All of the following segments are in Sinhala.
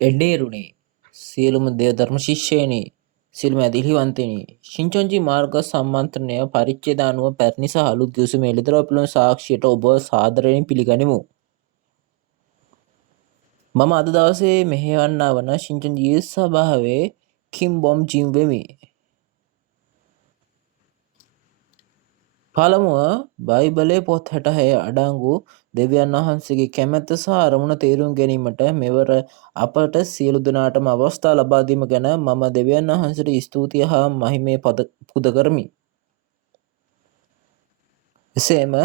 එඩේරුණි සියලුම දේවධර්ම ශිෂ්‍යයනි සියලුම ඇදිලිවන්තයනි shinchanji මාර්ග සම්මන්ත්‍රණය පරිච්ඡේද අනුව පැරණි සහ අලුත් ගිවිසුම එළිදරව් පිළිබඳ සාක්ෂියට ඔබ සාදරයෙන් පිළිගනිමු. මම අද දවසේ මෙහෙයවන්නා වන shinchanji සභාවේ කිම් බොම් ජිම් වෙමි. පළමුව බයිබලයේ පොත් 66 අඩංගු දෙවියන් වහන්සේගේ කැමැත්ත සහ අරමුණ තේරුම් ගැනීමට මෙවර අපට සියලු දෙනාටම අවස්ථාව ලබා දීම ගැන මම දෙවියන් වහන්සේට ස්තුතිය හා මහිමය පුද කරමි. එසේම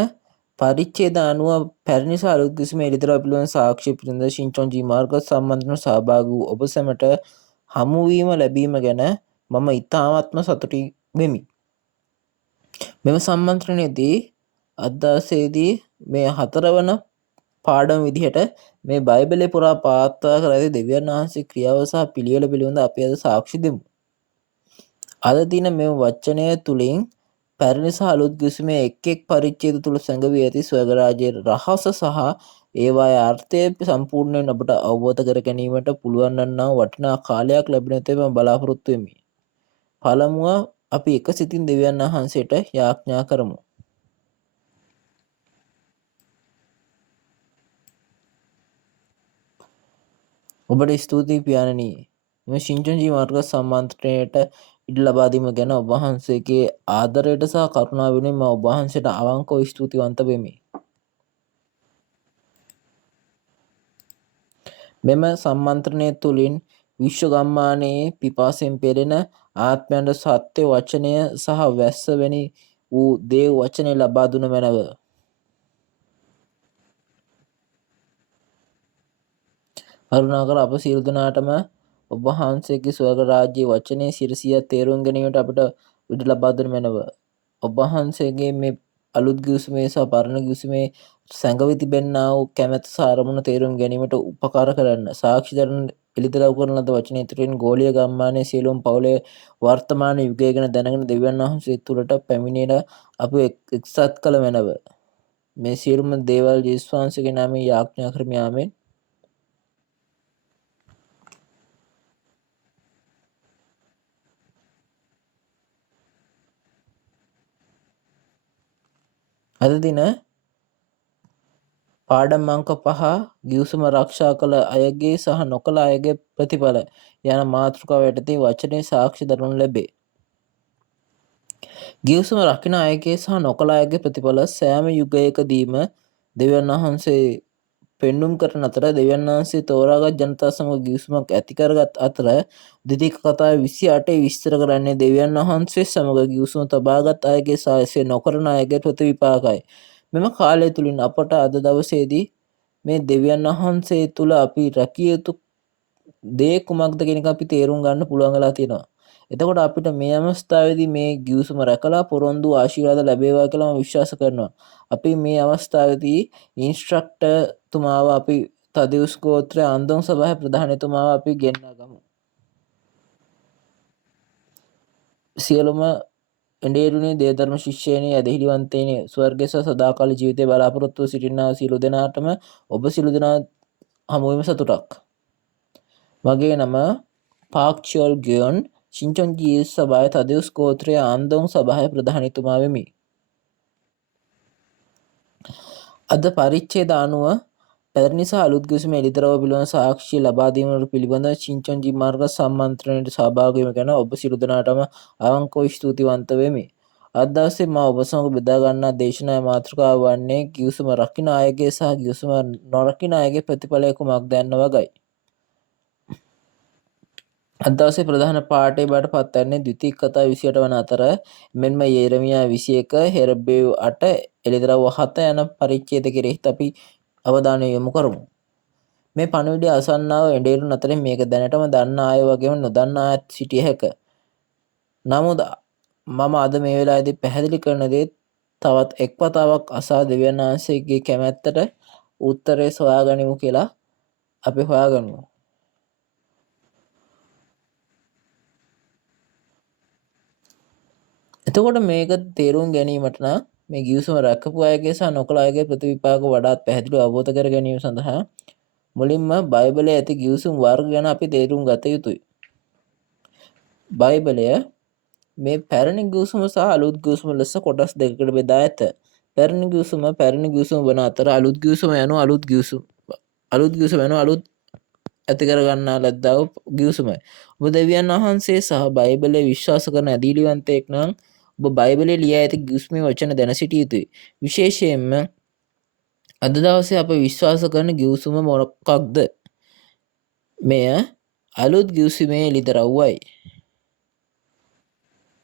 පරිච්ඡේද 90 පැරණි සහ අලුත් ගිවිසුම එළිදරව් පිළිබඳ සාක්ෂි පිළිබඳ shinchanji මාර්ග සම්මන්ත්‍රණ සහභාගී වූ ඔබ සැමට හමු වීම ලැබීම ගැන මම ඉතාමත්ම සතුටු වෙමි. මෙම සම්මන්ත්‍රණයේදී අද දවසේදී මේ 4 වන පාඩම විදිහට මේ බයිබලයේ පුරා පාත්තා කර ඇති දෙවියන් වහන්සේ ක්‍රියාව සහ පිළිවෙල පිළිබඳ අපි අද සාක්ෂි දෙමු. අද දින මෙම වචනය තුලින් පැරණි සහ අලුත් ගිවිසුමේ එක් එක් පරිච්ඡේද තුල සැඟවී ඇති ස්වර්ග රාජ්‍යයේ රහස සහ ඒවායේ අර්ථය සම්පූර්ණයෙන් අපට අවබෝධ කර ගැනීමට පුළුවන් වන්නා වටිනා කාලයක් ලැබෙන තේ මම බලාපොරොත්තු වෙමි. පළමුව අපි එක සිතින් දෙවියන් වහන්සේට යාඥා කරමු. ඔබට ස්තුතියි පියාණනි. මේ shinchanji මාර්ග සම්මන්ත්‍රණයට ඉඩ ලබා දීම ගැන ඔබ වහන්සේගේ ආදරයට සහ කරුණාව වෙනුවෙන් මම ඔබ වහන්සේට අවංකව ස්තුතිවන්ත වෙමි. මෙම සම්මන්ත්‍රණය තුළින් විශ්ව ගම්මානයේ පිපාසයෙන් පෙළෙන ආත්මයන්ට සත්‍ය වචනය සහ වැස්ස වැනි වූ දේව වචනය ලබා දුන මැනව. කරුණාකර අප සියලු දෙනාටම ඔබ වහන්සේගේ ස්වර්ග රාජ්‍යයේ වචනේ සිරසිය තේරුම් ගැනීමට අපට ඉඩ ලබා දෙන මැනව. ඔබ වහන්සේගේ මේ අලුත් ගිවිසුමේ සහ පරණ ගිවිසුමේ සැඟවි තිබෙන්නා වූ කැමැත්ත සහ අරමුණ තේරුම් ගැනීමට උපකාර කරන්න. සාක්ෂි දරන එළිදරව් කරන ලද වචනය තුළින් ගෝලීය ගම්මානයේ සියලුම පවුලේ වර්තමාන යුගය ගැන දැනගෙන දෙවියන් වහන්සේ තුළට පැමිණෙන අප එක්සත් කළ මැනව. මේ සියලුම දේවල් යේසුස් වහන්සේගේ නාමයෙන් යාඥා කරමි. ආමෙන්. අද දින පාඩම් අංක 5 ගිවිසුම ආරක්ෂා කළ අයගේ සහ නොකළ අයගේ ප්‍රතිඵල යන මාතෘකාව යටතේ වචනේ සාක්ෂි දරනු ලැබේ. ගිවිසුම රකින අයගේ සහ නොකළ අයගේ ප්‍රතිඵල සෑම යුගයකදීම දෙවියන් වහන්සේ පෙන්눔 කරන අතර දෙවියන් වහන්සේ තෝරාගත් ජනතාව සමග ගිවිසුමක් ඇති කරගත් අතර ද්විතීක කතාවේ 28 විස්තර කරන්නේ දෙවියන් වහන්සේ සමග ගිවිසුම තබාගත් අයගේ සහ එසේ නොකරන අයගේ ප්‍රතිවිපාකයි. මෙම කාලය තුලින් අපට අද දවසේදී මේ දෙවියන් වහන්සේ තුල අපි රැකිය යුතු දේ කුමක්ද කියන එක අපි තේරුම් ගන්න පුළුවන් වෙලා තියෙනවා. එතකොට අපිට මේ අවස්ථාවේදී මේ ගිවිසුම රැකලා පොරොන්දු ආශිර්වාද ලැබේවා කියලා මම විශ්වාස කරනවා. අපි මේ අවස්ථාවේදී ඉන්ස්ට්‍රක්ටර් තුමාව අපි තදිවුස් ගෝත්‍රයේ ආන්දෝලන සභාවේ ප්‍රධානතුමාව අපි ගෙන්වා ගමු. සියලුම එඬේරුණේ දේවධර්ම ශිෂ්‍යයනි ඇදහිලිවන්තයනි ස්වර්ගයේ සදාකාල ජීවිතේ බලාපොරොත්තු සිටිනා සියලු දෙනාටම ඔබ සියලු දෙනා හමුවීම සතුටක්. මගේ නම පාක් චෝල් ගියොන් shinchanji සභාවේ තදිවුස් ගෝත්‍රයේ ආන්දෝලන සභාවේ ප්‍රධානතුමා වෙමි. අද පරිච්ඡේද 90 පැරණි සහ අලුත් ගිවිසුම එළිදරව් පිළිබඳ සාක්ෂි ලබා දීමට පිළිබඳ shinchanji මාර්ග සම්මන්ත්‍රණයට සහභාගී වීම ගැන ඔබ සියලු දෙනාටම අවංකව ස්තුතිවන්ත වෙමි. අද දවසේ මා ඔබ සමග බෙදා ගන්නා දේශනාවේ මාතෘකාව වන්නේ ගිවිසුම රකින අයගේ සහ ගිවිසුම නොරකින අයගේ ප්‍රතිඵලය කුමක්ද යන්න වගයි. අද දවසේ ප්‍රධාන පාඨය බවට පත් වන්නේ ද්විතීක කතා 28 වන අතර මෙන්ම යෙරමියා 21 හෙරබ්බේයු 8 එළිදරව් 7 යන පරිච්ඡේද කෙරෙහිත් අපි අවධානය යොමු කරමු. මේ පණිවිඩය අසන්නා වූ එඬේරුන් අතරින් මේක දැනටම දන්නා අය වගේම නොදන්නා අයත් සිටිය හැක. නමුත් මම අද මේ වෙලාවේදී පැහැදිලි කරන දේ තවත් එක් වතාවක් අසා දෙවියන් වහන්සේගේ කැමැත්තට උත්තරේ සොයාගනිමු කියලා අපි හොයාගමු. එතකොට මේක තේරුම් ගැනීමට නම් මේ ගිවිසුම රැකපු අයගේ සහ නොකළ අයගේ ප්‍රතිවිපාක වඩාත් පැහැදිලිව අවබෝධ කර ගැනීම සඳහා මුලින්ම බයිබලයේ ඇති ගිවිසුම් වර්ග ගැන අපි තේරුම් ගත යුතුයි. බයිබලය මේ පැරණි ගිවිසුම සහ අලුත් ගිවිසුම ලෙස කොටස් දෙකකට බෙදා ඇත. පැරණි ගිවිසුම වන අතර අලුත් ගිවිසුම යනු අලුත් ඇති කර ගන්නා ලද්දා වූ ගිවිසුමයි. ඔබ දෙවියන් වහන්සේ සහ බයිබලයේ විශ්වාස කරන ඇදහිලිවන්තයෙක් නම් ඔබ බයිබලයේ ලියා ඇති ගිවිසුමේ වචන දැන සිටිය යුතුයි. විශේෂයෙන්ම අද දවසේ අප විශ්වාස කරන ගිවිසුම මොකක්ද? මෙය අලුත් ගිවිසුමේ එළිදරව්වයි.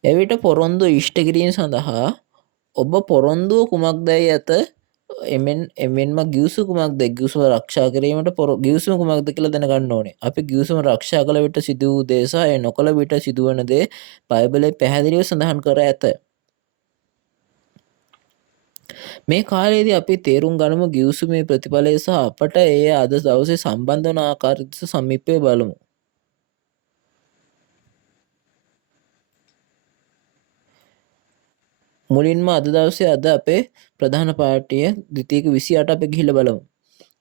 එවිට පොරොන්දු ඉෂ්ට කිරීම සඳහා ඔබ පොරොන්දුව කුමක්දැයි ඇත එමෙන්ම ගිවිසු කුමක්ද ගිවිසුම ආරක්ෂා කිරීමට ගිවිසුම කුමක්ද කියලා දැනගන්න ඕනේ. අපි ගිවිසුම ආරක්ෂා කළ විට සිදු වූ දේ සහ එය නොකළ විට සිදුවන දේ බයිබලයේ පැහැදිලිව සඳහන් කර ඇත. මේ කාලයේදී අපි තේරුම් ගනිමු ගිවිසුමේ ප්‍රතිඵලය සහ අපට එය අද දවසේ සම්බන්ධ වන ආකාරය දෙස සමීපව බලමු. මුලින්ම අද දවසේ අද අපේ ප්‍රධාන පාඨය ද්විතීක 28 අපි ගිහිල්ලා බලමු.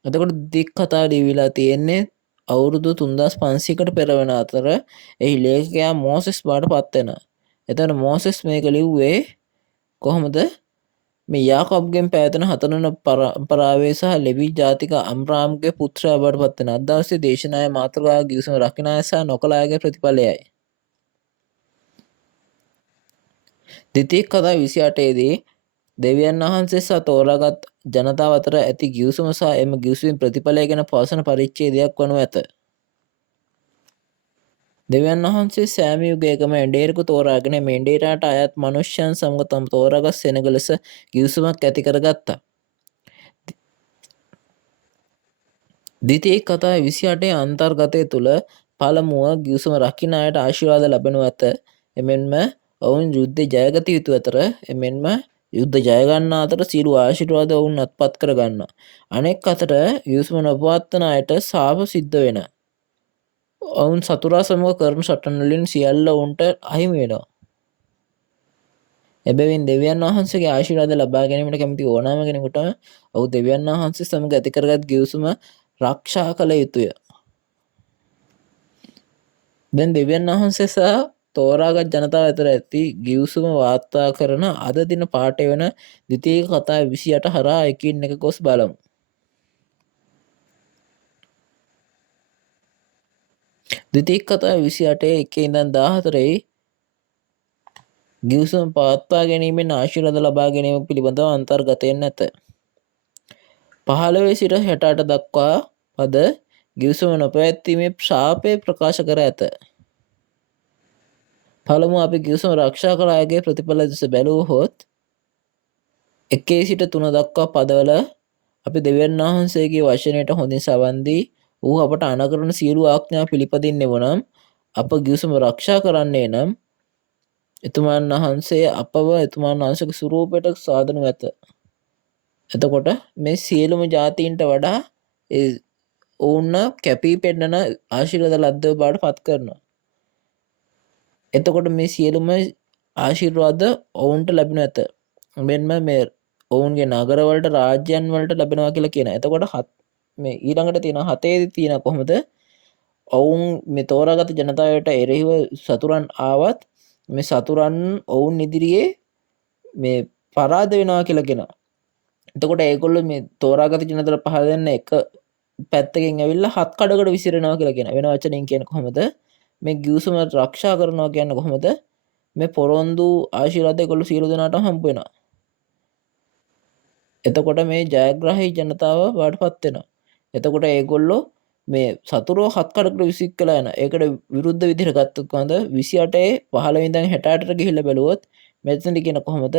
එතකොට ද්විතීක කතාව ලියවිලා තියෙන්නේ අවුරුදු 3500කට පෙර වෙන අතර එහි ලේඛකයා මෝසෙස් බවට පත් වෙනවා. එතකොට මෝසෙස් මේක ලිව්වේ කොහොමද? මේ යාකෝබ්ගෙන් පැවැතෙන හතරවන පරම්පරාවේ සහ ලෙවි ජාතික අම්රාම්ගේ පුත්‍රයා බවට පත් වෙන. අද දවසේ දේශනාවේ මාතෘකාව ගිවිසුම රකින්න අය සහ නොකළ අයගේ ප්‍රතිඵලයයි. ද්විතීක කතා 28 දී දෙවියන් වහන්සේ සහ තෝරාගත් ජනතාව අතර ඇති ගිවිසුම සහ එම ගිවිසුමින් ප්‍රතිඵලය ගැන පවසන පරිච්ඡේදයක් වනු ඇත. දෙවියන් වහන්සේ සෑම යුගයකම එඬේරෙකු තෝරාගෙන මේ එඬේරාට අයත් මනුෂ්‍යයන් සමග තම තෝරාගත් සෙනග ලෙස ගිවිසුමක් ඇති කරගත්තා. ද්විතීක කතා 28 අන්තර්ගතය තුළ පළමුව ගිවිසුම රකින්න අයට ආශිර්වාද ලැබෙනු ඇත. එමෙන්ම ඔවුන් යුද්ධ ජයගත යුතු අතර එමෙන්ම යුද්ධ ජය ගන්නා අතර සියලු ආශිර්වාද ඔවුන් අත්පත් කර ගන්නවා. අනෙක් අතට ගිවිසුම නොපවත්වන අයට ශාප සිද්ධ වෙනවා. ඔවුන් සතුරා සමග කරන සටන් වලින් සියල්ල ඔවුන්ට අහිමි වෙනවා. එබැවින් දෙවියන් වහන්සේගේ ආශිර්වාද ලබා ගැනීමට කැමති ඕනෑම කෙනෙකුට ඔහු දෙවියන් වහන්සේ සමග ඇති කරගත් ගිවිසුම ආරක්ෂා කළ යුතුය. දැන් දෙවියන් වහන්සේ සහ තෝරාගත් ජනතාව අතර ඇති ගිවිසුම වාර්තා කරන අද දින පාඨය වන ද්විතීක කතා 28 හරහා එකින් එක ගොස් බලමු. ද්විතීක කතා 28 1 ඉඳන් 14 ගිවිසුම පවත්වා ගැනීමෙන් ආශිර්වාද ලබා ගැනීම පිළිබඳව අන්තර්ගතයෙන් නැත. 15 සිට 68 දක්වා පද ගිවිසුම නොපැවැත්වීමේ ශාපය ප්‍රකාශ කර ඇත. පළමුව අපි ගිවිසුම ආරක්ෂා කළ අයගේ ප්‍රතිඵල දෙස බැලුවහොත් 1 සිට 3 දක්වා පදවල අපි දෙවියන් වහන්සේගේ වචනයට හොඳින් සවන් දී ඌ අපට අනකරන සියලු ආඥා පිළිපදින්නේ වනම් අප ගිවිසුම ආරක්ෂා කරන්නේ නම් එතුමන් වහන්සේ අපව එතුමන් වහන්සේගේ ස්වරූපයට සාදනු ඇත. එතකොට මේ සියලුම ජාතීන්ට වඩා ඔවුන් කැපී පෙන්නන ආශිර්වාද ලද්දව බවට පත් කරනවා. එතකොට මේ සියලුම ආශිර්වාද ඔවුන්ට ලැබෙනු ඇත. මෙන්න මේ ඔවුන්ගේ නගරවලට රාජ්‍යයන් වලට ලැබෙනවා කියලා කියනවා. එතකොට මේ ඊළඟට තියෙන 7 දී තියෙන කොහොමද? ඔවුන් මේ තෝරාගත් ජනතාවට එරෙහිව සතුරන් ආවත් මේ සතුරන් ඔවුන් ඉදිරියේ මේ පරාද වෙනවා කියලා කියනවා. එතකොට ඒගොල්ලෝ මේ තෝරාගත් ජනතාවට පහර දෙන්න එක පැත්තකින් ඇවිල්ලා 7 කඩකට විසිරෙනවා කියලා කියනවා. වෙන වචනෙන් කියන්නේ කොහොමද? මේ ගිවිසුම ආරක්ෂා කරනවා කියන්නේ කොහොමද? මේ පොරොන්දු ආශිර්වාද ඒගොල්ලෝ සියලු දෙනාටම හම්බ වෙනවා. එතකොට මේ ජයග්‍රාහී ජනතාව බාටපත් වෙනවා. එතකොට ඒගොල්ලෝ මේ සතුරෝ 7 කඩකට විසිකලා යන. ඒකට විරුද්ධ විදිහට ගත්තොත් කොහොමද? 28 15 ඉඳන් 68ට ගිහිල්ලා බැලුවොත් මෙතනදි කියන කොහොමද?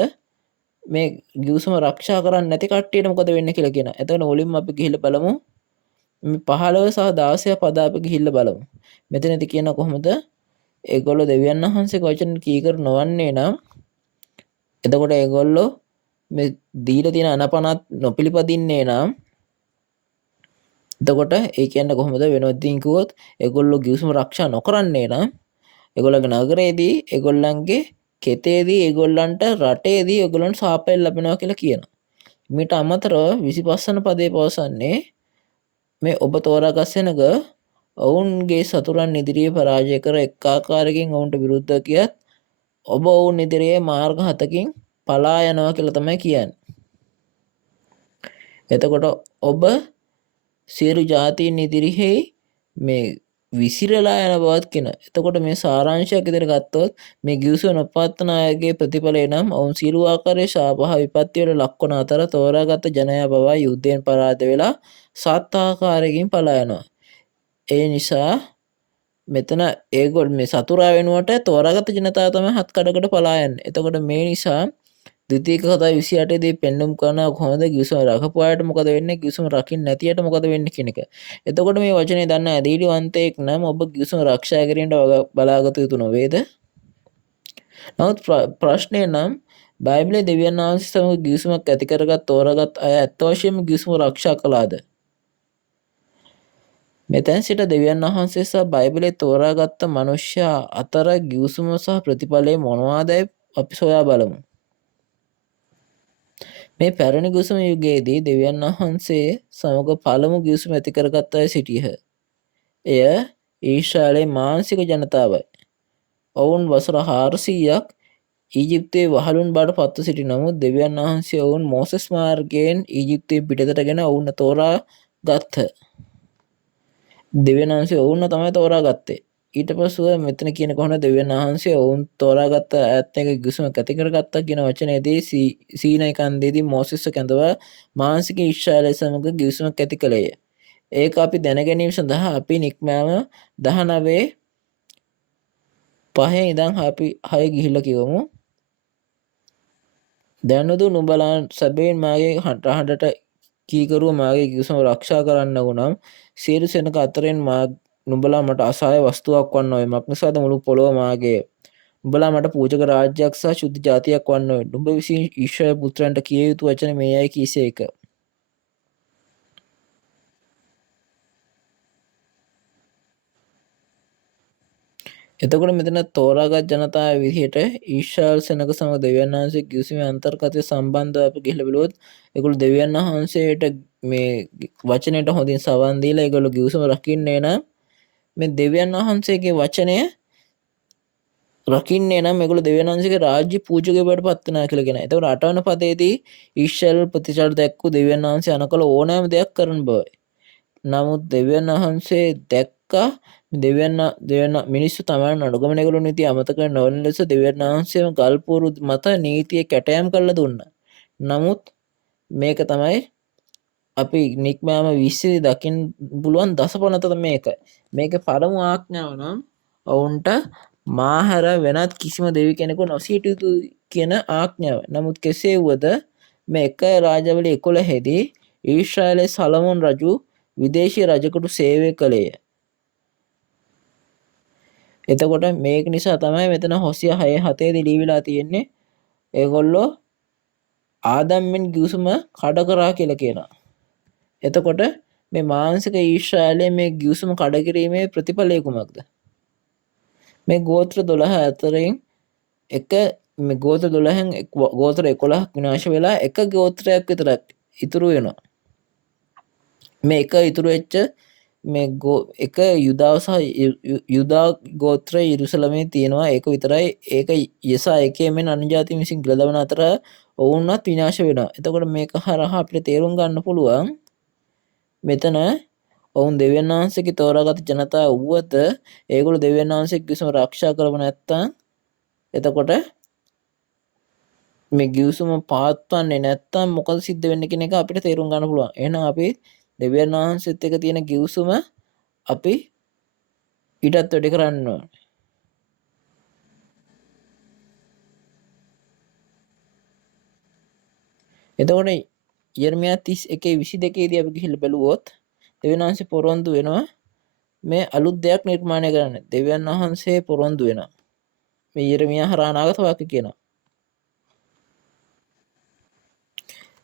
මේ ගිවිසුම ආරක්ෂා කරන්නේ නැති කට්ටියට මොකද වෙන්නේ කියලා කියනවා. එතකොට මුලින්ම අපි ගිහිල්ලා බලමු. මේ 15 සහ 16 පද අපි ගිහිල්ලා බලමු. මෙතනදි කියන කොහොමද? ඒගොල්ලෝ දෙවියන් වහන්සේගේ වචන කීකර නොවන්නේ නම් එතකොට ඒගොල්ලෝ මේ දීලා තියෙන අනපනත් නොපිළිපදින්නේ නම් එතකොට ඒ කියන්නේ කොහොමද? වෙනවදින් කිව්වොත් ඒගොල්ලෝ ගිවිසුම ආරක්ෂා නොකරන්නේ නම් ඒගොල්ලන්ගේ නගරයේදී ඒගොල්ලන්ගේ කෙතේදී ඒගොල්ලන්ට රටේදී ඒගොල්ලන්ට ශාපය ලැබෙනවා කියලා කියනවා. මීට අමතරව 25 වන පදේ පවසන්නේ මේ ඔබ තෝරාගත් සෙනඟ ඔවුන්ගේ සතුරන් ඉදිරියේ පරාජය කර එක් ආකාරයකින් ඔවුන්ට විරුද්ධව ගියත් ඔබ ඔවුන් ඉදිරියේ මාර්ග 7කින් පලා යනවා කියලා තමයි කියන්නේ. එතකොට ඔබ සියලු ජාතීන් ඉදිරියේ මේ විසිරලා යන බවත් කියන. එතකොට මේ සාරාංශයක් විදිහට ගත්තොත් මේ ගිවිසුම නොපවත්වන අයගේ ප්‍රතිඵලය නම් ඔවුන් සියලු ආකාරයේ ශාප හා විපත්ති වල ලක්වන අතර තෝරාගත් ජනයා බව යුද්ධයෙන් පරාද වෙලා සත් ආකාරයකින් පලා යනවා. ඒ නිසා මෙතන ඒගොල්ලෝ මේ සතුරා වෙනුවට තෝරාගත් ජනතාව තමයි හත් කඩකට පලා යන්නේ. එතකොට මේ නිසා ද්විතීයික කතා 28 දී පෙන්눔 කරනවා කොහොමද ගිවිසුම රකපු අයට මොකද වෙන්නේ ගිවිසුම රකින්න නැති අයට මොකද වෙන්නේ කියන එක. එතකොට මේ වචනේ දන්න ඇදහිලිවන්තයෙක් නම් ඔබ ගිවිසුම ආරක්ෂා කිරීමට බලාගත යුතු නොවේද? නමුත් ප්‍රශ්නය නම් බයිබලයේ දෙවියන් වහන්සේ සමග ගිවිසුමක් ඇති කරගත් තෝරාගත් අය ඇත්ත වශයෙන්ම ගිවිසුම ආරක්ෂා කළාද? මෙතෙන් සිට දෙවියන් වහන්සේ සහ බයිබලයේ තෝරාගත් මනුෂ්‍යයා අතර ගිවිසුම සහ ප්‍රතිඵලය මොනවාදයි අපි සොයා බලමු. මේ පැරණි ගිවිසුම යුගයේදී දෙවියන් වහන්සේ සමග පළමු ගිවිසුම ඇති කරගත් අය සිටියහ. එය ඊශ්‍රායලයේ මානසික ජනතාවයි. ඔවුන් වසර 400ක් ඊජිප්තයේ වහලුන් බවට පත්ව සිටි නමුත් දෙවියන් වහන්සේ ඔවුන් මෝසෙස් මාර්ගයෙන් ඊජිප්තයේ පිටතටගෙන ඔවුන් තෝරා ගත්හ. දෙවියන් වහන්සේ ඔවුන් තමයි තෝරා ගත්තේ. ඊට පස්ව මෙතන කියන කොහොමද දෙවියන් වහන්සේ ඔවුන් තෝරාගත්ත ඈත් එක ගිවිසුමක් ඇති කරගත්තා කියන වචනයේදී සීනයි කන්දේදී මෝසෙස් කැඳවා මානසික ඊශ්‍රායලය සමග ගිවිසුමක් ඇති කළේය. ඒක අපි දැන ගැනීම සඳහා අපි නික්මෑම 19 5 ඉඳන් අපි 6 ගිහිල්ලා කියවමු. දැනුදු නුඹලා සැබවින් මාගේ හඬට කීකරුව මාගේ ගිවිසුම ආරක්ෂා කරන්න වුනම් සියලු සෙනඟ අතරින් නුඹලා මට අසහාය වස්තුවක් වන්න ඔය මක්නිසාද මුළු පොළොව මාගේ. නුඹලා මට පූජක රාජ්‍යයක් සහ ශුද්ධ ජාතියක් වන්න ඔය. නුඹ විසින් ඊශ්‍රායල් පුත්‍රයන්ට කිය යුතු වචන මේයයි කීසේක. එතකොට මෙතන තෝරාගත් ජනතාව විදිහට ඊශ්‍රායල් සෙනඟ සමග දෙවියන් වහන්සේ ගිවිසුමේ අන්තර්ගතය සම්බන්ධව අපි ගිහිල්ලා බලුවොත් ඒගොල්ලෝ දෙවියන් වහන්සේට මේ වචනයට හොඳින් සවන් දීලා ඒගොල්ලෝ ගිවිසුම රකින්නේ නම් මේ දෙවියන් වහන්සේගේ වචනය රකින්නේ නම් මේගොල්ලෝ දෙවියන් වහන්සේගේ රාජ්‍ය පූජකයෙක් බවට පත් වෙනවා කියලා කියනවා. එතකොට 8 වන පදයේදී ඊශ්‍රායල් ප්‍රතිචාර දැක්වූ දෙවියන් වහන්සේ අනකල ඕනෑම දෙයක් කරන බවයි. නමුත් දෙවියන් වහන්සේ දැක්කා දෙවියන් මිනිස්සු තමන් අනුගමනය කරන නීති අමතක නොවන ලෙස දෙවියන් වහන්සේම ගල්පොරු මත නීතිය කැටයම් කරලා දුන්නා. නමුත් මේක තමයි අපි නික්මෑම 20 දකින්න පුළුවන් දසපනත මේක. මේකේ පළමු ආඥාව නම් ඔවුන්ට මාහැර වෙනත් කිසිම දෙවි කෙනෙකු නොසිටිය යුතු කියන ආඥාව. නමුත් කෙසේ වුවද මේ එක රාජවල 11 දී ඊශ්‍රායලයේ සලමොන් රජු විදේශීය රජෙකුට සේවය කළේය. එතකොට මේක නිසා තමයි මෙතන හොසිය 6:7 දී ලියවිලා තියෙන්නේ ඒගොල්ලෝ ආදම්මෙන් ගිවිසුම කඩ කරා කියලා කියනවා. එතකොට මේ මානසික ඊශ්‍රායලයේ මේ ගිවිසුම කඩ කිරීමේ ප්‍රතිඵලය කුමක්ද? මේ ගෝත්‍ර 12 අතරින් එක මේ ගෝත්‍ර 12න් ගෝත්‍ර 11ක් විනාශ වෙලා එක ගෝත්‍රයක් විතරක් ඉතුරු වෙනවා. මේ එක ඉතුරු වෙච්ච මේ එක යුදාව සහ යුදා ගෝත්‍රය යෙරුසලමේ තියෙනවා. ඒක විතරයි. ඒක යසා එකේ මෙන් අනුජාතින් විසින් ගලවන අතර ඔවුන්වත් විනාශ වෙනවා. එතකොට මේක හරහා අපිට තේරුම් ගන්න පුළුවන් මෙතන ඔවුන් දෙවියන් වහන්සේගේ තෝරාගත් ජනතාව වුවත ඒගොල්ලෝ දෙවියන් වහන්සේගේ ගිවිසුම ආරක්ෂා කරව නැත්තම් එතකොට මේ ගිවිසුම පවත්වන්නේ නැත්තම් මොකද සිද්ධ වෙන්නේ කියන එක අපිට තේරුම් ගන්න පුළුවන්. එහෙනම් අපි දෙවියන් වහන්සේත් එක්ක තියෙන ගිවිසුම අපි ඊටත් වැඩි කරන්න ඕන. එතකොට යර්මියා 31:22 දී අපි ගිහිල්ලා බැලුවොත් දෙවියන් වහන්සේ පොරොන්දු වෙනවා මේ අලුත් දෙයක් නිර්මාණය කරන්න. දෙවියන් වහන්සේ පොරොන්දු වෙනවා. මේ යර්මියා හරහා අනාගත වාක්‍ය කියනවා.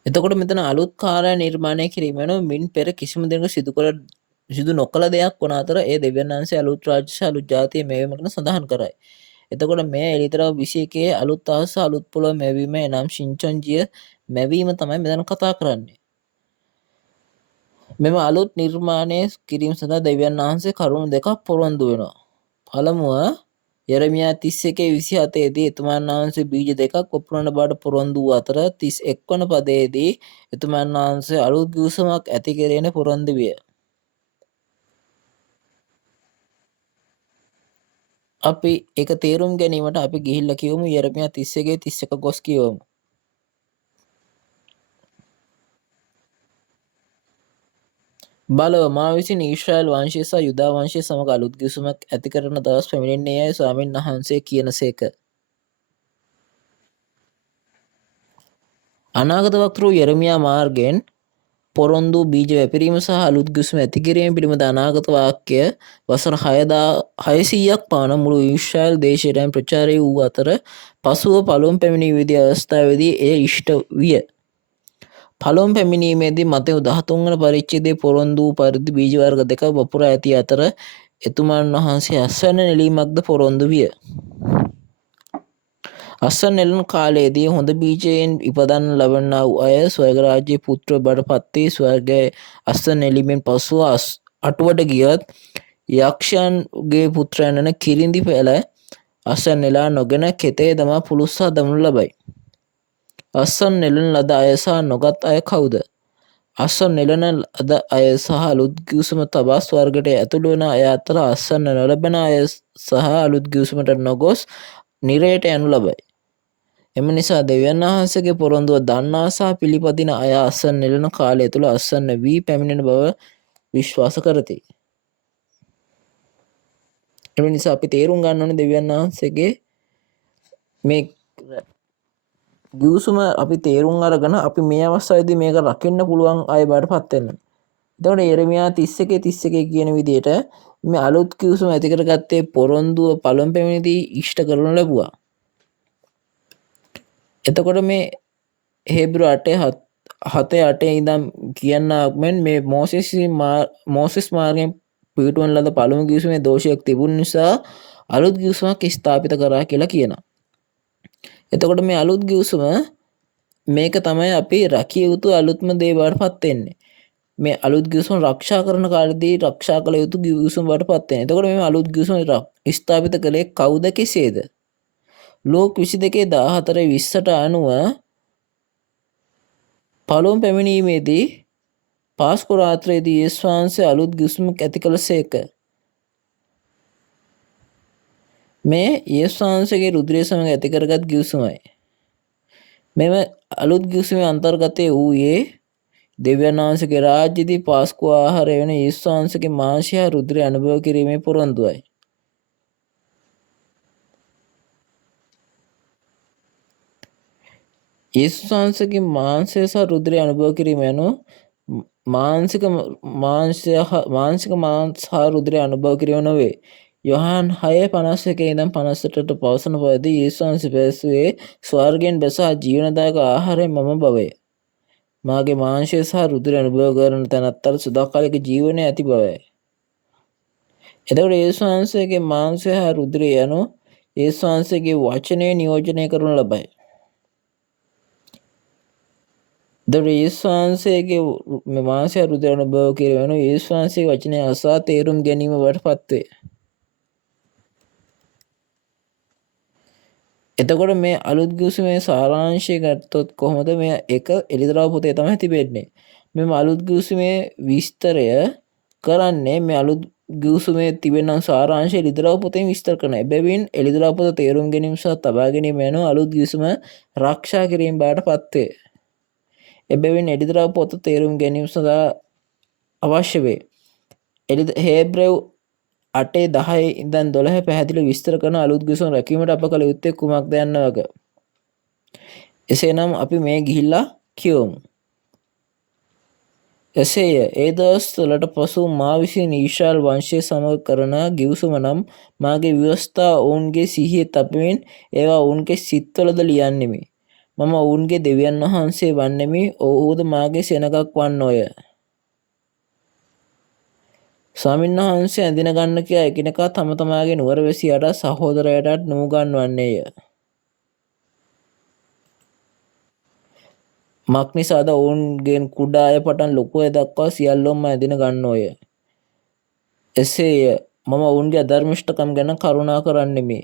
එතකොට මෙතන අලුත් කාර්ය නිර්මාණය කිරීම වෙනවා මින් පෙර කිසිම දෙයක සිදු නොකළ දෙයක් වන අතර ඒ දෙවියන් වහන්සේ අලුත් රාජ්‍ය අලුත් ජාතිය මෙවීමකට සඳහන් කරයි. එතකොට මේ එලිතරව 21 අලුත් ආස අලුත් පොළොව මෙවීම එනම් ශින්චොන්ජිය මැවීම තමයි මෙතන කතා කරන්නේ. මෙම අලුත් නිර්මාණය කිරීම සඳහා දෙවියන් වහන්සේ කරුණු දෙකක් පොරොන්දු වෙනවා. පළමුව යරමියා 31:27 දී එතුමන් වහන්සේ බීජ දෙකක් වපුරන බවට පොරොන්දු වූ අතර 31 වන පදයේදී එතුමන් වහන්සේ අලුත් ගිවිසුමක් ඇති කෙරෙන පොරොන්දු විය. අපි ඒක තේරුම් ගැනීමට අපි ගිහිල්ලා කියමු යරමියා 31:31 ගොස් කියවමු. බලව මා විසින් ඊශ්‍රායල් වංශය සහ යුදා වංශය සමග අලුත් ගිවිසුමක් ඇති කරන දවස් පැමිණෙන්නේ යයි ස්වාමීන් වහන්සේ කියනසේක. අනාගත වක්තෘ යරමියා මාර්ගයෙන් පොරොන්දු බීජ වැපිරීම සහ අලුත් ගිවිසුම ඇති කිරීම පිළිබඳ අනාගත වාක්‍ය වසර 600ක් පමණ මුළු ඊශ්‍රායල් දේශයෙන් ප්‍රචාරය වූ අතර පසුව පළමුව පැමිණීමේදී අවස්ථාවේදී එය ඉෂ්ට විය. පළමුව පැමිණීමේදී මතෙව් 13 වන පරිච්ඡේදයේ පොරොන්දු වූ පරිදි බීජ වර්ග දෙකක් වපුරා ඇති අතර එතුමන් වහන්සේ අස්වැන්න නෙලීමක්ද පොරොන්දු විය. අස්වැන්න නෙළුණු කාලයේදී හොඳ බීජයෙන් ඉපදන්න ලබන්නා වූ අය ස්වර්ග රාජ්‍යයේ පුත්‍රයෝ බවට පත් වී ස්වර්ගයේ අස්වැන්න නෙලීමෙන් පසුව අටුවට ගියත් යක්ෂයන්ගේ පුත්‍රයන් වන කිරිඳි පෙළ අස්වැන්න නෙලා නොගෙන කෙතේ දමා පුළුස්සා දමනු ලබයි. අස්වැන්න නෙලන ලද අය සහ නොගත් අය කවුද? අස්වැන්න නෙලන ලද අය සහ අලුත් ගිවිසුම තබා ස්වර්ගයට ඇතුළු වන අය අතර අස්වැන්න නොලබන අය සහ අලුත් ගිවිසුමට නොගොස් නිරයට යනු ලබයි. එම නිසා දෙවියන් වහන්සේගේ පොරොන්දුව දන්නා සහ පිළිපදින අය අස්වැන්න නෙලන කාලය තුළ අස්වැන්න වී පැමිණෙන බව විශ්වාස කරති. එම නිසා අපි තේරුම් ගන්න ඕනේ දෙවියන් වහන්සේගේ මේ ගිවිසුම අපි තේරුම් අරගෙන අපි මේ අවස්ථාවේදී මේක රකින්න පුළුවන් අය බවට පත් වෙනවා. එතකොට යෙරමියා 31:31 කියන විදිහට මේ අලුත් ගිවිසුම ඇති කරගත්තේ පොරොන්දුව පළමු පැමිණිදී ඉෂ්ට කරනු ලැබුවා. එතකොට මේ හේබ්‍රු 8:8 ඉඳන් කියන්නාක් මෙන් මේ මෝසෙස් මාර්ගයෙන් පිටුවන ලද පළමු ගිවිසුමේ දෝෂයක් තිබුණ නිසා අලුත් ගිවිසුමක් ස්ථාපිත කරා කියලා කියනවා. එතකොට මේ අලුත් ගිවිසුම මේක තමයි අපි රැකිය යුතු අලුත්ම දේ බවට පත් වෙන්නේ. මේ අලුත් ගිවිසුම ආරක්ෂා කරන කාලෙදී ආරක්ෂා කළ යුතු ගිවිසුම බවට පත් වෙනවා. එතකොට මේ අලුත් ගිවිසුම ස්ථාපිත කළේ කවුද කෙසේද? ලෝක 22:14-20ට අනුව පළමුව පැමිණීමේදී පාස්කු රාත්‍රියේදී යේසුස් වහන්සේ අලුත් ගිවිසුමක් ඇති කළසේක. මේ යේසුස් වහන්සේගේ රුධිරය සමග ඇති කරගත් ගිවිසුමයි. මෙම අලුත් ගිවිසුමේ අන්තර්ගතය වූයේ දෙවියන් වහන්සේගේ රාජ්‍යදී පාස්කු ආහාරය වන යේසුස් වහන්සේගේ මාංශය හා රුධිරය අනුභව කිරීමේ පොරොන්දුවයි. යේසුස් වහන්සේගේ මාංශය සහ රුධිරය අනුභව කිරීම යනු මාංශික මාංශ හා රුධිරය අනුභව කිරීම නොවේ. යොහාන් 6:51 ඉඳන් 58ට පවසන පරිදි යේසුස් වහන්සේ පැවසුවේ ස්වර්ගයෙන් බැසා ජීවනදායක ආහාරය මම බවය. මාගේ මාංශය සහ රුධිරය අනුභව කරන තැනැත්තට සදාකාලික ජීවනය ඇති බවයි. එතකොට යේසුස් වහන්සේගේ මාංශය හා රුධිරය යනු යේසුස් වහන්සේගේ වචනය නියෝජනය කරනු ලබයි. යේසුස් වහන්සේගේ මාංශය රුධිරය අනුභව කිරීම යනු යේසුස් වහන්සේගේ වචනය අසා තේරුම් ගැනීම බවට පත්වේ. එතකොට මේ අලුත් ගිවිසුමේ සාරාංශය ගත්තොත් කොහොමද? මේ එක එළිදරව් පොතේ තමයි තිබෙන්නේ. මේ අලුත් ගිවිසුමේ විස්තරය කරන්නේ මේ අලුත් ගිවිසුමේ තිබෙන සාරාංශය එළිදරව් පොතෙන් විස්තර කරනවා. එබැවින් එළිදරව් පොත තේරුම් ගැනීම සහ තබා ගැනීම යන අලුත් ගිවිසුම ආරක්ෂා කිරීම බවට පත්වේ. එබැවින් එළිදරව් පොත තේරුම් ගැනීම සඳහා අවශ්‍ය වේ. හේබ්‍රෙව් 8:10 ඉඳන් 12 පැහැදිලි විස්තර කරන අලුත් ගිවිසුම රැකීමට අප කළ යුත්තේ කුමක්ද යන්න වග. එසේනම් අපි මේ ගිහිල්ලා කියවමු. එසේය. ඒ දවස්වලට පසු මා විසින් ඊශ්‍රායල් වංශය සමග කරන ගිවිසුම නම් මාගේ ව්‍යවස්ථා ඔවුන්ගේ සිහියේ තබමින් ඒවා ඔවුන්ගේ සිත්වලද ලියන්නෙමි. මම ඔවුන්ගේ දෙවියන් වහන්සේ වන්නෙමි. ඔවුහුද මාගේ සෙනගක් වන්නෝය. ස්වාමීන් වහන්සේ ඇඳින ගන්න කියා එකිනෙකා තම තමාගේ නුවරවැසියාට සහෝදරයාටත් නුගන්වන්නේය. මක් නිසාද ඔවුන්ගෙන් කුඩා අය පටන් ලොකු අය දක්වා සියල්ලොන්ම ඇඳින ගන්නෝය. එසේය. මම ඔවුන්ගේ අධර්මිෂ්ඨකම් ගැන කරුණා කරන්නෙමි.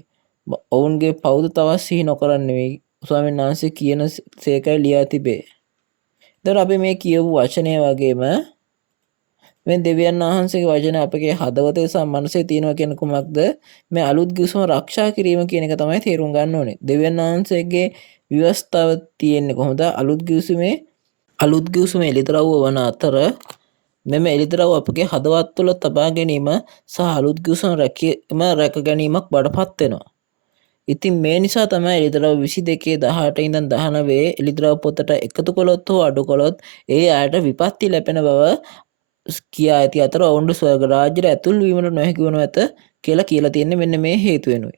ඔවුන්ගේ පවුද තවත් සිහි නොකරන්නෙමි. ස්වාමීන් වහන්සේ කියන සේකයි ලියා තිබේ. එතකොට අපි මේ කියපු වචනය වගේම මේ දෙවියන් වහන්සේගේ වචන අපගේ හදවතේ සහ මනසේ තියෙනවා කියන කුමක්ද? මේ අලුත් ගිවිසුම ආරක්ෂා කිරීම කියන එක තමයි තේරුම් ගන්න ඕනේ. දෙවියන් වහන්සේගේ ව්‍යවස්ථාව තියෙන්නේ කොහොමද? අලුත් ගිවිසුම එළිදරව්ව වන අතර මෙම එළිදරව් අපගේ හදවත් තුළ තබා ගැනීම සහ අලුත් ගිවිසුම රැක ගැනීමක් බඩපත් වෙනවා. ඉතින් මේ නිසා තමයි එළිදරව් 22 18 ඉඳන් 19 එළිදරව් පොතට එකතු කළොත් හෝ අඩු කළොත් ඒ අයට විපත්ති ලැබෙන බව කියා ඇති අතර ඔවුන්ට ස්වර්ග රාජ්‍යයට ඇතුල් වීමට නොහැකි වනු ඇත කියලා තියෙන්නේ මෙන්න මේ හේතුවෙනුයි.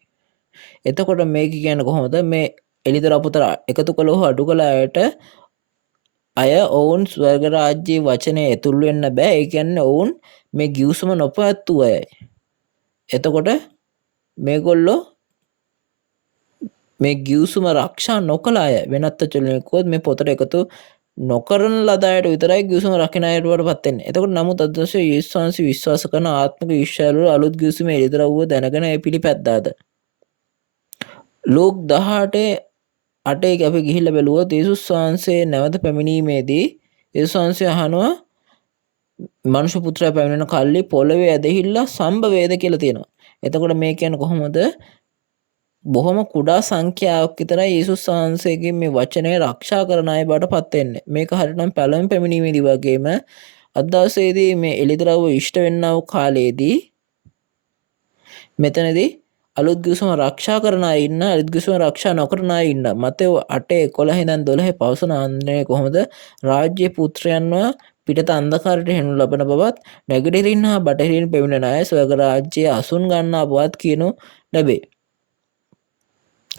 එතකොට මේක කියන්නේ කොහොමද? මේ එළිදරව් පොතට එකතු කළොත් හෝ අඩු කළ අය ඔවුන් ස්වර්ග රාජ්‍යයේ වචනේ ඇතුල් වෙන්න බෑ. ඒ කියන්නේ ඔවුන් මේ ගිවිසුම නොපවත්තු අයයි. එතකොට මේගොල්ලෝ මේ ගිවිසුම ආරක්ෂා නොකළ අය වෙනත් වචනකින් කිව්වොත් මේ පොතට එකතු නොකරන ලද අයට විතරයි ගිවිසුම රකින්න අයට වඩපත් වෙන්නේ. එතකොට නමුත් අද දවසේ යේසුස් වහන්සේ විශ්වාස කරන ආත්මික විශ්වාසවල අලුත් ගිවිසුමේ එළිදරව්ව දැනගෙන ඒ පිළිපැද්දාද. ලූක් 18 අපි ගිහිල්ලා බැලුවොත් යේසුස් වහන්සේ නැවත පැමිණීමේදී යේසුස් වහන්සේ අහනවා මනුෂ්‍ය පුත්‍රයා පැමිණෙන කල්ලි පොළවේ ඇදහිල්ලා සම්භවේද කියලා තියෙනවා. එතකොට මේ කියන්නේ කොහොමද? බොහොම කුඩා සංඛ්‍යාවක් විතරයි යේසුස් වහන්සේගේ මේ වචනය ආරක්ෂා කරන අය බවට පත් වෙන්නේ. මේක හරියටම පළවෙනි පැමිණීමේදී වගේම අද දවසේදී මේ එළිදරව්ව ඉෂ්ට වෙන්නා වූ කාලයේදී මෙතනදී අලුත් ගිවිසුම ආරක්ෂා කරන අය ඉන්න, අලුත් ගිවිසුම ආරක්ෂා නොකරන අය ඉන්න. මතේ 8:11 ඉඳන් 12 පවසන ආන්දරේ කොහොමද රාජ්‍ය පුත්‍රයන්ව පිටත අන්ධකාරයට හෙනු ලබන බවත් නැගිටිරින් හා බටහිරින් පැමිණෙන අය ස්වර්ග රාජ්‍යයේ අසුන් ගන්නා බවත් කියනු ලැබේ.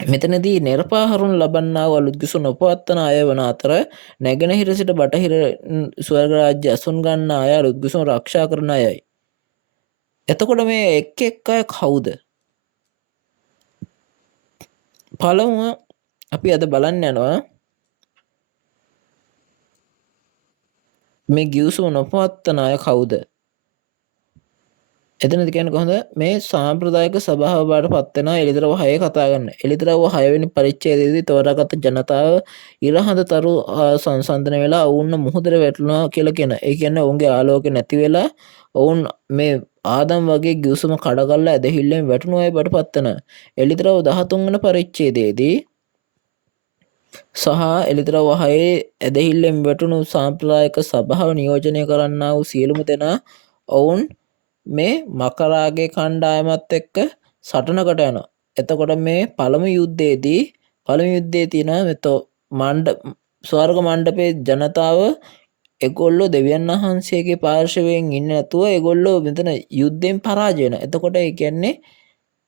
මෙතනදී නිර්පාහරුන් ලබන්නා වූ අලුත් ගිවිසුම නොපවත්වන අය වන අතර නැගෙනහිර සිට බටහිර ස්වර්ග රාජ්‍ය අසුන් ගන්නා අය අලුත් ගිවිසුම ආරක්ෂා කරන අයයි. එතකොට මේ එක් අය කවුද? පළමුව අපි අද බලන්න යනවා මේ ගිවිසුම නොපවත්වන අය කවුද? එතනදි කියන්නේ කොහොමද? මේ සාම්ප්‍රදායික සභාව බවට පත් වෙනවා එළිදරව් 6 කතා කරන. එළිදරව් 6 වෙනි පරිච්ඡේදයේදී තෝරාගත් ජනතාව ඉරහඳ තරු සංසන්දනය වෙලා ඔවුන් මුහුදට වැටුණා කියලා කියන. ඒ කියන්නේ ඔවුන්ගේ ආලෝකය නැති වෙලා ඔවුන් මේ ආදම් වගේ ගිවිසුම කඩ කරලා ඇදහිල්ලෙන් වැටුණු අය බවට පත් වෙනවා. එළිදරව් 13 වෙනි පරිච්ඡේදයේදී සහ එළිදරව් 6 ඇදහිල්ලෙන් වැටුණු සාම්ප්‍රදායික සභාව නියෝජනය කරන්නා වූ සියලුම දෙනා ඔවුන් මේ මකරාගේ කණ්ඩායමත් එක්ක සටනකට යනවා. එතකොට මේ පළමු යුද්ධයේ තියෙනවා ස්වර්ග මණ්ඩපයේ ජනතාව ඒගොල්ලෝ දෙවියන් වහන්සේගේ පාර්ශවයෙන් ඉන්නේ නැතුව ඒගොල්ලෝ මෙතන යුද්ධයෙන් පරාජය වෙනවා. එතකොට ඒ කියන්නේ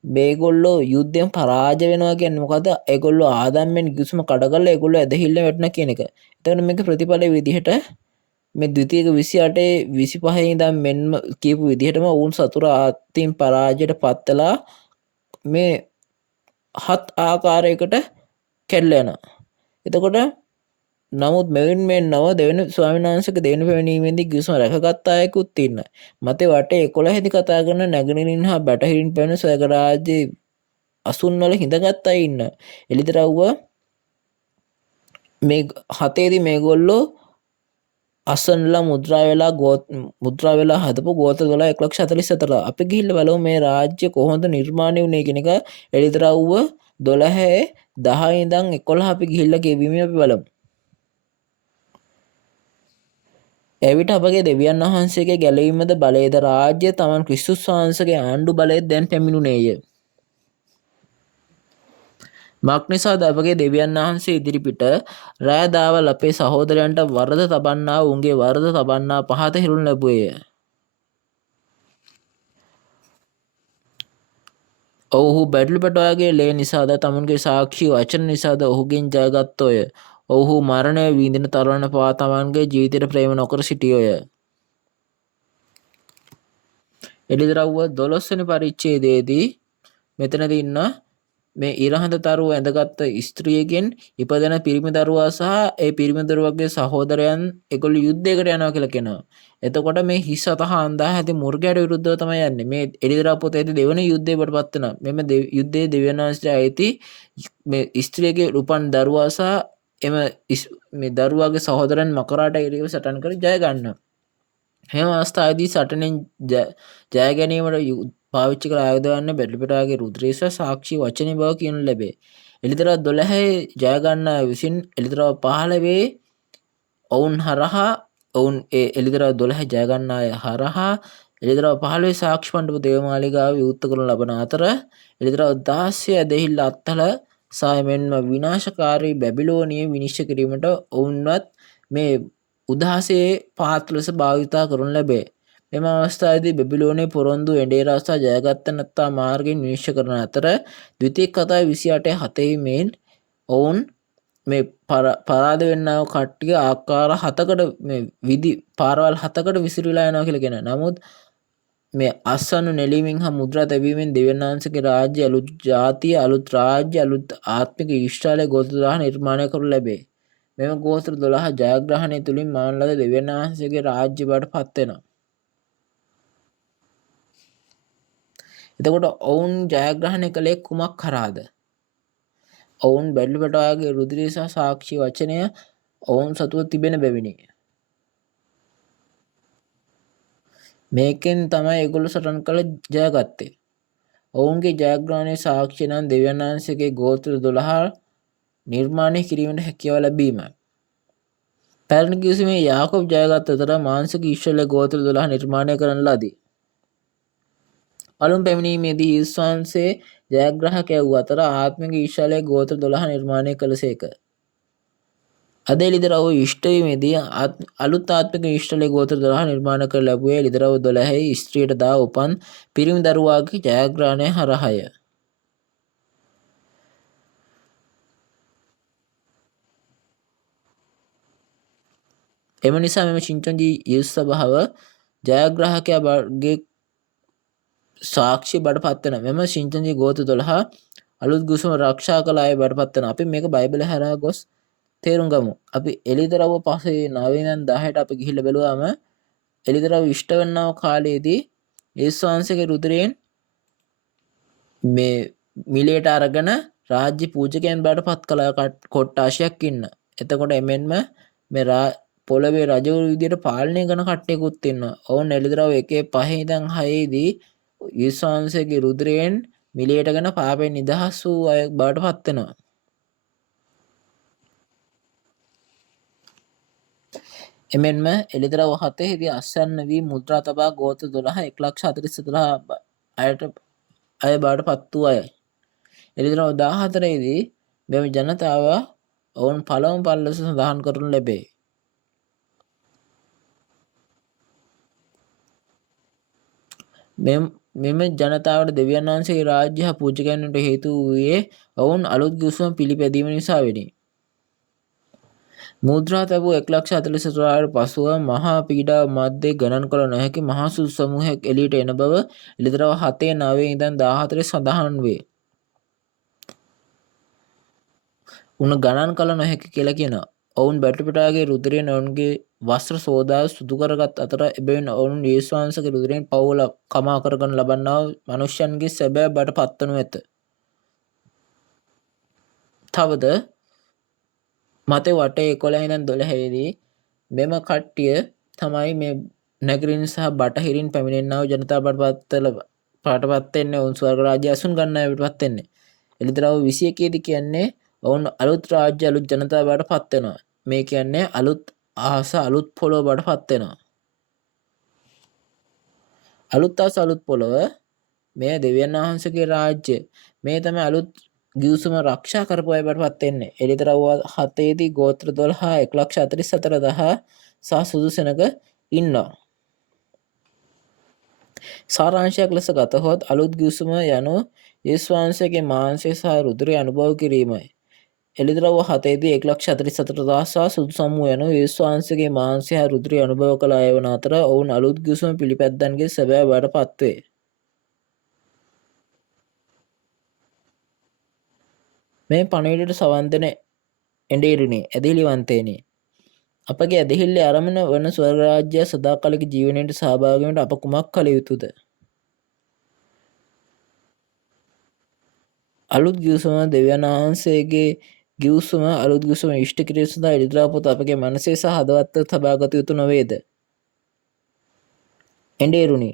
මේගොල්ලෝ යුද්ධයෙන් පරාජය වෙනවා කියන්නේ මොකද්ද? ඒගොල්ලෝ ආදම්මෙන් ගිවිසුම කඩගල්ලා ඒගොල්ලෝ ඇදහිල්ල වැටෙනවා කියන එක. එතකොට මේක ප්‍රතිඵලයේ විදිහට මේ ද්විතීයික 28 25 ඉඳන් මෙන්න කියපු විදිහටම වුන් සතුර ආත්තින් පරාජයට පත් වෙලා මේ හත් ආකාරයකට කැඩලා යනවා. එතකොට නමුත් මේ නව දෙවෙනි ස්වාමීන් වහන්සේගේ දෙවෙනි පැමිණීමේදී ගිවිසුම රැකගත් අයෙකුත් ඉන්නවා. මතේ 8:11 දී කතා කරන නැගෙනහිරින් හා බටහිරින් පැමිණෙන ස්වර්ග රාජ්‍යයේ අසුන් වල හිඳගත් අය ඉන්නවා. එළිදරව්ව මේ 7 දී මේගොල්ලෝ අසන්ලා මුද්‍රා වෙලා හදපු ගෝත්‍ර 12,144. අපි ගිහිල්ලා බලමු මේ රාජ්‍ය කොහොමද නිර්මාණය වුනේ කියන එක. එළිදරව්ව 12 10 ඉඳන් 11 අපි ගිහිල්ලා කියවීමේ අපි බලමු. එවිට අපගේ දෙවියන් වහන්සේගේ ගැලවීමද බලයේද රාජ්‍ය තමන් ක්‍රිස්තුස් වහන්සේගේ ආණ්ඩු බලයෙන් දැන් පැමිණුණේය. මක් නිසාද අපගේ දෙවියන් වහන්සේ ඉදිරිපිට රෑ දාවල් අපේ සහෝදරයන්ට වරද තබන්නා උන්ගේ වරද තබන්නා පහත හිරුන් ලැබුවේය. ඔවුහු බැටළුපැටවාගේ ලේ නිසාද තමුන්ගේ සාක්ෂි වචන නිසාද ඔහුගෙන් ජයගත්තෝය. ඔවුහු මරණය විඳින තරණ පවා තමන්ගේ ජීවිතයට ප්‍රේම නොකර සිටියෝය. එළිදරව්ව 12 වෙනි පරිච්ඡේදයේදී මෙතනදී ඉන්න මේ ඉරහඳ තරුව ඇඳගත් ස්ත්‍රියකින් ඉපදෙන පිරිමි දරුවා සහ ඒ පිරිමි දරුවගේ සහෝදරයන් ඒගොල්ලෝ යුද්ධයකට යනවා කියලා කියනවා. එතකොට මේ හිස් අතහ අන්දා ඇති මුර්ගයට විරුද්ධව තමයි යන්නේ. මේ එළිදරව් පොතේදී දෙවෙනි යුද්ධයට පත් වෙනවා. මෙම යුද්ධයේ දෙවියන් වහන්සේට ඇති මේ ස්ත්‍රියගේ උපන් දරුවා සහ එම මේ දරුවාගේ සහෝදරයන් මකරාට එරෙහිව සටන් කර ජය ගන්නවා. මෙම අවස්ථාවේදී සටනෙන් ජය ගැනීමට පාවිච්චි කළ ආයුධ වන්නේ බැටළුපෙටාගේ රුධිරය සහ සාක්ෂි වචනේ බව කියනු ලැබේ. එළිදරව් 12 ජය ගන්නා විසින් එළිදරව් 15 ඔවුන් හරහා ඔවුන් ඒ එළිදරව් 12 ජය ගන්නා අය හරහා එළිදරව් 15 සාක්ෂි මණ්ඩප දේවාලයාව විවෘත කරන ලබන අතර එළිදරව් 16 ඇදහිල්ල අත්හල සහ මෙන්ම විනාශකාරී බැබිලෝනිය විනිශ්චය කිරීමට ඔවුන්වත් මේ උදහසේ පහත් ලෙස භාවිතා කරනු ලැබේ. මෙම අවස්ථාවේදී බැබිලෝනයේ පොරොන්දු එඬේරා සහ ජයගත්ත නැත්තා මාර්ගයෙන් විනිශ්චය කරන අතර ද්විතීයික කතාවේ 28 මෙන් ඔවුන් මේ පරාද වෙන්නා වූ කට්ටිය ආකාර 7කට මේ විදි පාරවල් 7කට විසිරීලා යනවා කියලා කියනවා. නමුත් මේ අස්වනු නෙලීමෙන් හා මුද්‍රා තැබීමෙන් දෙවියන් වහන්සේගේ රාජ්‍ය අලුත් ජාතිය අලුත් රාජ්‍ය අලුත් ආත්මික ඊශ්‍රායලයේ ගෝත්‍ර 12 නිර්මාණය කරනු ලැබේ. මෙම ගෝත්‍ර 12 ජයග්‍රහණය තුලින් මවන ලද දෙවියන් වහන්සේගේ රාජ්‍ය බවට පත් වෙනවා. එතකොට ඔවුන් ජයග්‍රහණය කළේ කුමක් කරාද? ඔවුන් බැටළුපෙටාගේ රුධිරය සහ සාක්ෂි වචනය ඔවුන් සතුව තිබෙන බැවිනි. මේකෙන් තමයි ඒගොල්ලෝ සටන් කළ ජයගත්තේ. ඔවුන්ගේ ජයග්‍රහණයේ සාක්ෂිය නම් දෙවියන් වහන්සේගේ ගෝත්‍ර 12 නිර්මාණය කිරීමට හැකියාව ලැබීමයි. පැරණි කිවිසුමේ යාකෝබ් ජයගත් අතර මාංශික ඊශ්‍රායල ගෝත්‍ර 12 නිර්මාණය කරන ලදී. පළමු පැමිණීමේදී යේසුස් වහන්සේ ජයග්‍රාහකයා වූ අතර ආත්මික ඊශ්‍රායලයේ ගෝත්‍ර 12 නිර්මාණය කළසේක. අද එළිදරව් ඉෂ්ට වීමේදී අලුත් ආත්මික ඊශ්‍රායලයේ ගෝත්‍ර 12 නිර්මාණය කර ලැබුවේ එළිදරව් 12 ස්ත්‍රියට දා උපන් පිරිමි දරුවාගේ ජයග්‍රහණය හරහාය. එම නිසා මෙම චින්චන්ජී යේසුස් සභාව ජයග්‍රාහකයාගේ සාක්ෂි බවට පත් වෙනවා. මෙම චින්චන්ජී ගෝත්‍ර 12 අලුත් ගුසුම ආරක්ෂා කළ අය බවට පත් වෙනවා. අපි මේක බයිබලයේ හරහා ගොස් තේරුම් ගමු. අපි එළිදරව් පස්සේ 9 ඉඳන් 10ට අපි ගිහිල්ලා බැලුවාම එළිදරව් ඉෂ්ට වෙනව කාලයේදී යේසුස් වහන්සේගේ රුධිරයෙන් මේ මිලයට අරගෙන රාජ්‍ය පූජකයන් බවට පත් කළ කොට්ටාශයක් ඉන්න. එතකොට එමෙන්ම මේ පොළවේ රජවරු විදියට පාලනය කරන කට්ටියකුත් ඉන්නවා. ඔවුන් එළිදරව් 1:5 ඉඳන් 6 දී යේසුස් වහන්සේගේ රුධිරයෙන් මිලයටගෙන පාපයෙන් නිදහස් වූ අය බවට පත් වෙනවා. එමෙන්ම එළිදරව් 7 දී අස්වැන්න වී මුද්‍රා තබා ගෝත්‍ර 12 1,44,000 අය බවට පත් වූ අය. එළිදරව් 14 දී මෙම ජනතාව ඔවුන් පළමු පල් ලෙස සඳහන් කරනු ලැබේ. මෙම ජනතාවට දෙවියන් වහන්සේගේ රාජ්‍ය හා පූජකයන් වන්නට හේතු වූයේ ඔවුන් අලුත් ගිවිසුම පිළිපැදීම නිසා වෙනි. මුද්‍රා තැබූ 1,44,000ට පසුව මහා පීඩාව මැද්දේ ගණන් කළ නොහැකි මහා සුදු සමූහයක් එළියට එන බව එළිදරව් 7:9 ඉඳන් 14 සඳහන් වේ. උණ ගණන් කළ නොහැකි කියලා කියනවා. ඔවුන් බැටළුපෙටාගේ රුධිරයෙන් ඔවුන්ගේ වස්ත්‍ර සෝදා සුදු කරගත් අතර එබැවින් ඔවුන් යේසුස් වහන්සේගේ රුධිරයෙන් පවුල කමා කරගෙන ලබන්නා වූ මනුෂ්‍යයන්ගේ සැබෑ බවට පත්වනු ඇත. තවද මතේ වටේ 11 ඉඳන් 12 දී මෙම කට්ටිය තමයි මේ නැගරින් සහ බටහිරින් පැමිණෙනා වූ ජනතාව බවටපත් වෙන්නේ. ඔවුන් ස්වර්ග රාජ්‍ය අසුන් ගන්න අය බවටපත් වෙන්නේ. එළිදරව් 21 දී කියන්නේ ඔවුන් අලුත් රාජ්‍ය අලුත් ජනතාව බවට පත් වෙනවා. මේ කියන්නේ අලුත් අහස අලුත් පොළොව බවට පත් වෙනවා. අලුත් අහස අලුත් පොළොව මේ දෙවියන් වහන්සේගේ රාජ්‍ය. මේ තමයි අලුත් ගිවිසුම ආරක්ෂා කරපු අය බවට පත් වෙන්නේ. එළිදරව් 7 දී ගෝත්‍ර 12 1,44,000 සහ සුදු සෙනඟ ඉන්නවා. සාරාංශයක් ලෙස ගතහොත් අලුත් ගිවිසුම යනු යේසුස් වහන්සේගේ මාංශය සහ රුධිරය අනුභව කිරීමයි. එළිදරව් 7 දී 1,44,000 සහ සුදු සමූහ යනු යේසුස් වහන්සේගේ මාංශය හා රුධිරය අනුභව කළ අය වන අතර ඔවුන් අලුත් ගිවිසුම පිළිපැද්දන්ගේ සැබෑ බවට පත් වේ. මේ පණිවිඩයට සවන් දෙන එඬේරුනේ ඇදහිලිවන්තේනි. අපගේ ඇදහිල්ලේ අරමුණ වන ස්වර්ග රාජ්‍ය සදාකාලික ජීවනයට සහභාගී වීමට අප කුමක් කළ යුතුද? අලුත් ගිවිසුම දෙවියන් වහන්සේගේ ගිවිසුම අලුත් ගිවිසුම ඉෂ්ට කිරීම සඳහා ඉදිරියට පොත අපගේ මනසේ සහ හදවත තබාගත යුතු නොවේද? එඬේරුනි,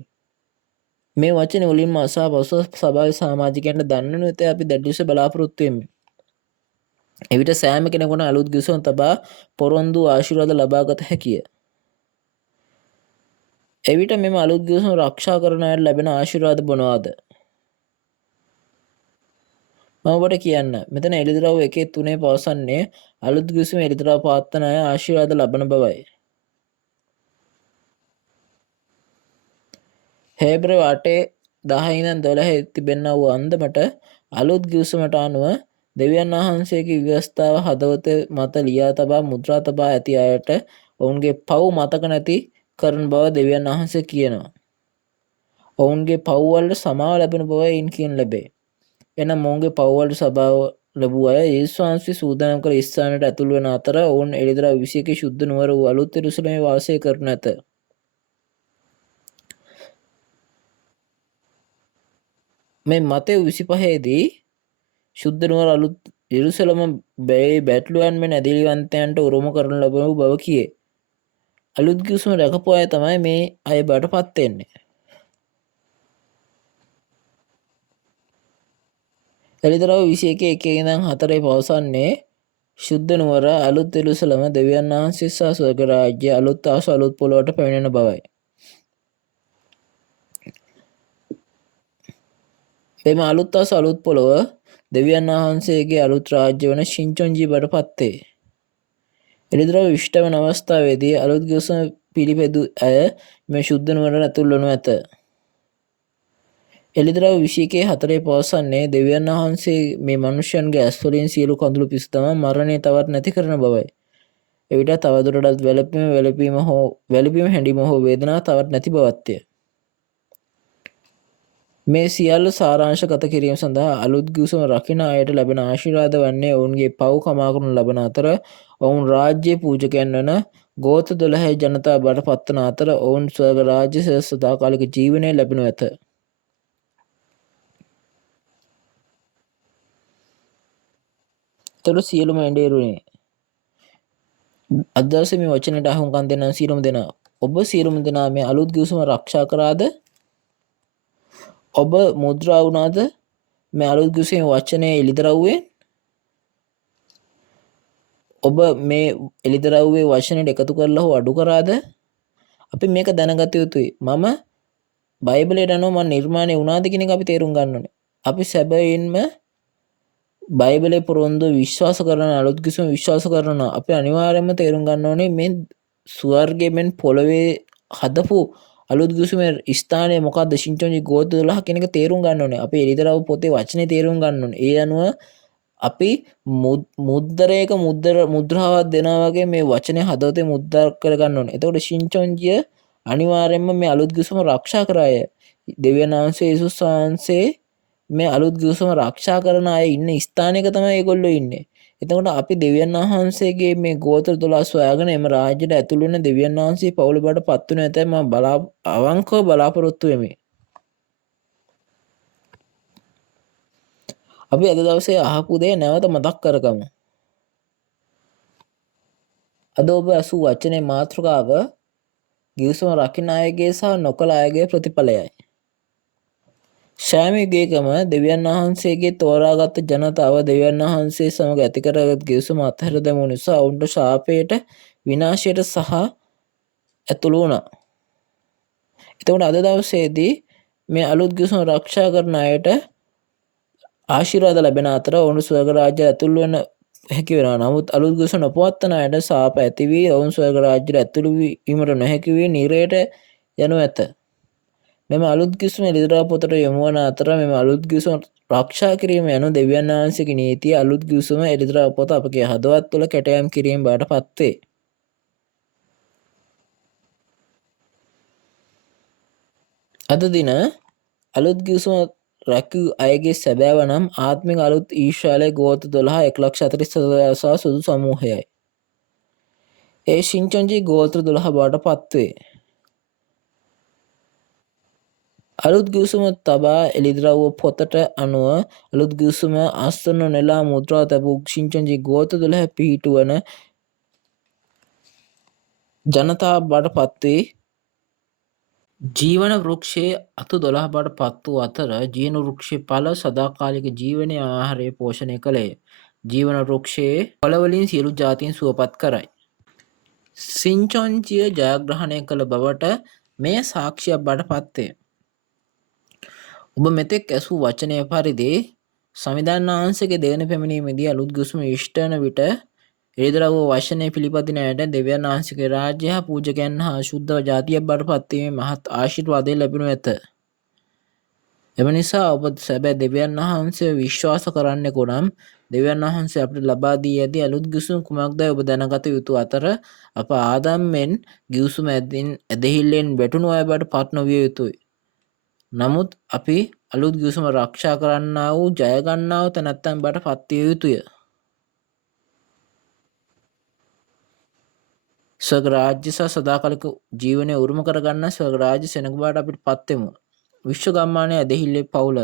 මේ වචන වලින්ම අසා පසුව සභාවේ සමාජිකයන්ට දන්වනු ඇත අපි දැඩි ලෙස බලාපොරොත්තු වෙමු. එවිට සෑම කෙනෙකුට අලුත් ගිවිසුම තබා පොරොන්දු ආශිර්වාද ලබාගත හැකිය. එවිට මෙම අලුත් ගිවිසුම ආරක්ෂා කරන අයට ලැබෙන ආශිර්වාද මොනවාද? මම ඔබට කියන්න. මෙතන එළිදරව් 1:3 පවසන්නේ අලුත් ගිවිසුම එළිදරව් පවත්වන අය ආශිර්වාද ලබන බවයි. හේබ්‍ර 8:10 ඉඳන් 12 තිබෙනා වූ අන්දමට අලුත් ගිවිසුමට අනුව දෙවියන් වහන්සේගේ ව්‍යවස්ථාව හදවත මත ලියා තබා මුද්‍රා තබා ඇති අයට ඔවුන්ගේ පව් මතක නැති කරන බව දෙවියන් වහන්සේ කියනවා. ඔවුන්ගේ පව් වලට සමාව ලැබෙන බව එයින් කියනු ලැබේ. එනම් ඔවුන්ගේ පව් වලට සමාව ලැබුව අය යේසුස් වහන්සේ සූදානම් කළ ස්ථානයට ඇතුළු වන අතර ඔවුන් එළිදරව් 21 ශුද්ධ නුවර වූ අලුත් යෙරුසලමේ වාසය කරනු ඇත. මේ මතෙව් 25 දී ශුද්ධ නුවර අලුත් යෙරුසලම බැටළුවන් මෙන් ඇදහිලිවන්තයන්ට උරුම කරනු ලබන බව කියේ. අලුත් ගිවිසුම රැකපු අය තමයි මේ අය බවට පත් වෙන්නේ. එළිදරව් 21 ඉඳන් 4 පවසන්නේ ශුද්ධ නුවර අලුත් යෙරුසලම දෙවියන් වහන්සේ සහ ස්වර්ග රාජ්‍ය අලුත් ආස අලුත් පොළොවට පැමිණෙන බවයි. එම අලුත් ආස අලුත් පොළොව දෙවියන් වහන්සේගේ අලුත් රාජ්‍ය වන ශින්චොන්ජී බවට පත්වේ. එළිදරව් ඉෂ්ට වන අවස්ථාවේදී අලුත් ගිවිසුම පිළිපැදු අය මේ ශුද්ධ නුවරට ඇතුල් වනු ඇත. එළිදරව් 21:4 පවසන්නේ දෙවියන් වහන්සේ මේ මනුෂ්‍යයන්ගේ ඇස් වලින් සියලු කඳුළු පිස දමා මරණය තවත් නැති කරන බවයි. එවිට තවදුරටත් වැළපීම හැඬීම හෝ වේදනාව තවත් නැති බවත්ය. මේ සියල්ල සාරාංශගත කිරීම සඳහා අලුත් ගිවිසුම රකින අයට ලැබෙන ආශිර්වාද වන්නේ ඔවුන්ගේ පව් කමා කරනු ලබන අතර ඔවුන් රාජ්‍ය පූජකයන් වන ගෝත්‍ර 12 ජනතාව බවට පත්වන අතර ඔවුන් ස්වර්ග රාජ්‍ය සදාකාලික ජීවනය ලැබෙනු ඇත. තොර සියලුම එඬේරුනේ අද දවසේ මේ වචනයට අහුම්කම් දෙන සියලුම දෙනා ඔබ සියලුම දෙනා මේ අලුත් ගිවිසුම ආරක්ෂා කරාද? ඔබ මුද්‍රා වුණාද මේ අලුත් ගිවිසුමේ වචනේ එළිදරව්වේ? ඔබ මේ එළිදරව්වේ වචනයට එකතු කරලා හෝ අඩු කරාද? අපි මේක දැනගත යුතුයි. මම බයිබලයට අනුව මම නිර්මාණය වුණාද කියන එක අපි තේරුම් ගන්න ඕනේ. අපි සැබවින්ම බයිබලයේ පොරොන්දු විශ්වාස කරන අලුත් ගිවිසුම විශ්වාස කරනවා. අපි අනිවාර්යයෙන්ම තේරුම් ගන්න ඕනේ මේ ස්වර්ගයේ මෙන් පොළවේ හදපු අලුත් ගිවිසුමේ ස්ථානය මොකක්ද? ශින්චොන්ජි ගෝත්‍ර 12 කියන එක තේරුම් ගන්න ඕනේ. අපි එළිදරව් පොතේ වචනේ තේරුම් ගන්න ඕනේ. ඒ අනුව අපි මුද්දරයක මුද්‍රාවක් දෙනවා වගේ මේ වචනේ හදවතේ මුද්‍රා කරගන්න ඕනේ. එතකොට ශින්චොන්ජිය අනිවාර්යයෙන්ම මේ අලුත් ගිවිසුම ආරක්ෂා කරාය. දෙවියන් වහන්සේ යේසුස් වහන්සේ මේ අලුත් ගිවිසුම ආරක්ෂා කරන අය ඉන්න ස්ථානයක තමයි ඒගොල්ලෝ ඉන්නේ. එතකොට අපි දෙවියන් වහන්සේගේ මේ ගෝත්‍ර 12 සොයාගෙන එම රාජ්‍යයට ඇතුළු වෙන දෙවියන් වහන්සේ පවුල බවට පත් වෙන ඇතයි මම අවංකව බලාපොරොත්තු වෙමි. අපි අද දවසේ අහපු දේ නැවත මතක් කරගමු. අද ඔබ අසූ වචනේ මාතෘකාව ගිවිසුම රකින්න අයගේ සහ නොකළ අයගේ ප්‍රතිඵලයයි. සෑම යුගයකම දෙවියන් වහන්සේගේ තෝරාගත් ජනතාව දෙවියන් වහන්සේ සමග ඇති කරගත් ගිවිසුම අත්හැර දැමූ නිසා ඔවුන්ට ශාපයට විනාශයට සහ ඇතුළු වුණා. එතකොට අද දවසේදී මේ අලුත් ගිවිසුම ආරක්ෂා කරන අයට ආශිර්වාද ලැබෙන අතර ඔවුන් ස්වර්ග රාජ්‍යයට ඇතුළු වෙන හැකි වෙනවා. නමුත් අලුත් ගිවිසුම නොපවත්වන අයට ශාප ඇති වී ඔවුන් ස්වර්ග රාජ්‍යයට ඇතුළු වීමට නොහැකි වී නිරයට යනු ඇත. මෙම අලුත් ගිවිසුම එළිදරව් පොතට යොමු වන අතර මෙම අලුත් ගිවිසුම ආරක්ෂා කිරීම යනු දෙවියන් වහන්සේගේ නීතිය. අලුත් ගිවිසුම එළිදරව් පොත අපගේ හදවත් තුළ කැටයම් කිරීම බවට පත්වේ. අද දින අලුත් ගිවිසුම රැකූ අයගේ සැබෑව නම් ආත්මික අලුත් ඊශ්‍රායලයේ ගෝත්‍ර 12 1,40,000 සහ සුදු සමූහයයි. ඒ ශින්චොන්ජී ගෝත්‍ර 12 බවට පත්වේ. අලුත් ගිවිසුම තබා එළිදරව් පොතට අනුව අලුත් ගිවිසුම ආස්තන නෙලා මුද්‍රා තැබූ ශින්චොන්ජී ගෝත්‍ර 12 පිහිටුවන ජනතාව බවට පත්වේ. ජීවන වෘක්ෂයේ අතු 12 බවට පත් වූ අතර ජීවන වෘක්ෂයේ ඵල සදාකාලික ජීවනයේ ආහාරය පෝෂණය කළේය. ජීවන වෘක්ෂයේ ඵලවලින් සියලු ජාතීන් සුවපත් කරයි. සින්චොන්ජිය ජයග්‍රහණය කළ බවට මෙය සාක්ෂියක් බවට පත්වේ. ඔබ මෙතෙක් ඇසූ වචනය පරිදි සමිධානාංශගේ දෙවන පැමිණීමේදී අලුත් ගිවිසුම ඉෂ්ට වන විට එළිදරව් වචනය පිළිපදින අයට දෙවියන් වහන්සේගේ රාජ්‍ය හා පූජකයන් හා ශුද්ධ ජාතියක් බවට පත්වීමේ මහත් ආශිර්වාදය ලැබෙනු ඇත. එම නිසා ඔබ සැබෑ දෙවියන් වහන්සේ විශ්වාස කරන්නෙකු නම් දෙවියන් වහන්සේ අපට ලබා දී ඇති අලුත් ගිවිසුම කුමක්දයි ඔබ දැනගත යුතු අතර අප ආදම්මෙන් ගිවිසුම ඇදහිල්ලෙන් වැටුණු අය බවට පත් නොවිය යුතුයි. නමුත් අපි අලුත් ගිවිසුම ආරක්ෂා කරන්නා වූ ජය ගන්නා වූ තැනැත්තන් බවට පත්විය යුතුය. ස්වර්ග රාජ්‍ය සහ සදාකාලික ජීවනය උරුම කරගන්න ස්වර්ග රාජ්‍ය සෙනඟ බවට අපිට පත්වෙමු. විශ්ව ගම්මානයේ ඇදහිල්ලේ පවුල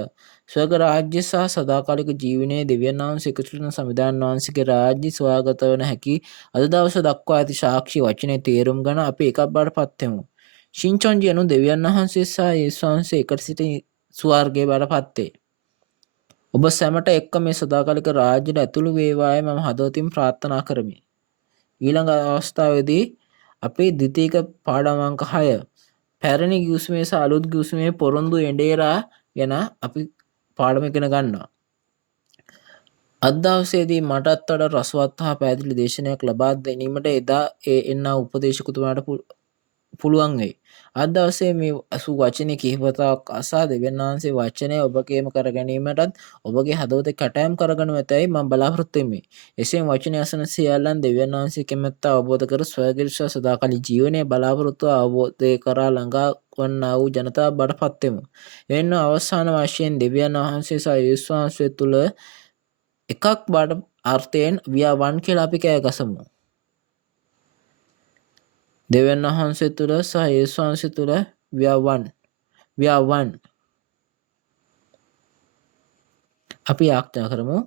ස්වර්ග රාජ්‍ය සහ සදාකාලික ජීවනයේ දෙවියන් වහන්සේ එකතු කරන සමිධාන වහන්සේගේ රාජ්‍ය සොයාගත වන හැකි අද දවස දක්වා ඇති සාක්ෂි වචනේ තේරුම් ගන්න අපි එකක් බවට පත්වෙමු. ශින්චොන්ජි යනු දෙවියන් වහන්සේ සහ යේසුස් වහන්සේ එකට සිටි ස්වර්ගයේ බවට පත්වේ. ඔබ සැමට එක්ක මේ සදාකාලික රාජ්‍යයට ඇතුළු වේවායි මම හදවතින් ප්‍රාර්ථනා කරමි. ඊළඟ අවස්ථාවේදී අපේ ද්විතීක පාඩම් අංක 6 පැරණි ගිවිසුමේ සහ අලුත් ගිවිසුමේ පොරොන්දු එඬේරා ගැන අපි පාඩම ඉගෙන ගන්නවා. අද දවසේදී මටත් වඩා රසවත් හා පැහැදිලි දේශනයක් ලබා ගැනීමට එදා එන්නා උපදේශකතුමාට පුළුවන් වෙයි. අද දවසේ මේ අසු වචනේ කිහිපතාවක් අසා දෙවියන් වහන්සේ වචනය ඔබගේම කර ගැනීමටත් ඔබගේ හදවත කැටයම් කරගනු ඇතැයි මම බලාපොරොත්තු වෙමි. එසේම වචනය අසන සියල්ලන් දෙවියන් වහන්සේ කැමැත්ත අවබෝධ කර ස්වර්ගීය සදාකාලික ජීවනයේ බලාපොරොත්තු අවබෝධය කරා ළඟා වන්නා වූ ජනතාව බවට පත් වෙමු. එන්න අවසාන වශයෙන් දෙවියන් වහන්සේ සහ යේසුස් වහන්සේ තුල එකක් බාට අර්ථයෙන් we are one කියලා අපි කෑ ගසමු. දෙවියන් වහන්සේ තුල සහ යේසුස් වහන්සේ තුල we are one. we are one. අපි ආඥා කරමු.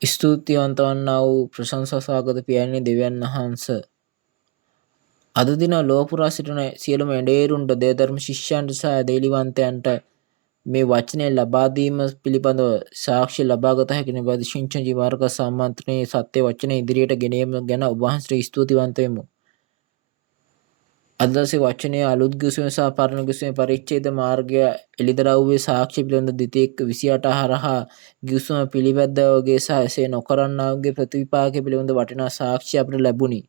ස්තුතිවන්ත වන්නා වූ ප්‍රශංසා සහගත පියාණනි දෙවියන් වහන්සේ අද දින ලෝක පුරා සිටින සියලුම එඬේරුන්ට දේවධර්ම ශිෂ්‍යයන්ට සහ දේලිවන්තයන්ට මේ වචනය ලබා දීම පිළිබඳව සාක්ෂි ලබාගත හැකි නිබඳ ශින්චොන්ජි මාර්ග සම්මන්ත්‍රණයේ සත්‍ය වචන ඉදිරියට ගෙනීම ගැන ඔබ වහන්සේට ස්තුතිවන්ත වෙමු. අද දවසේ වචනයේ අලුත් ගිවිසුම සහ පරණ ගිවිසුමේ පරිච්ඡේද මාර්ගය එළිදරව්වේ සාක්ෂි පිළිබඳ ද්විතීක 28 හරහා ගිවිසුම පිළිපැද්දවගේ සහ එසේ නොකරන්නාගේ ප්‍රතිවිපාක පිළිබඳ වටිනා සාක්ෂි අපට ලැබුණි.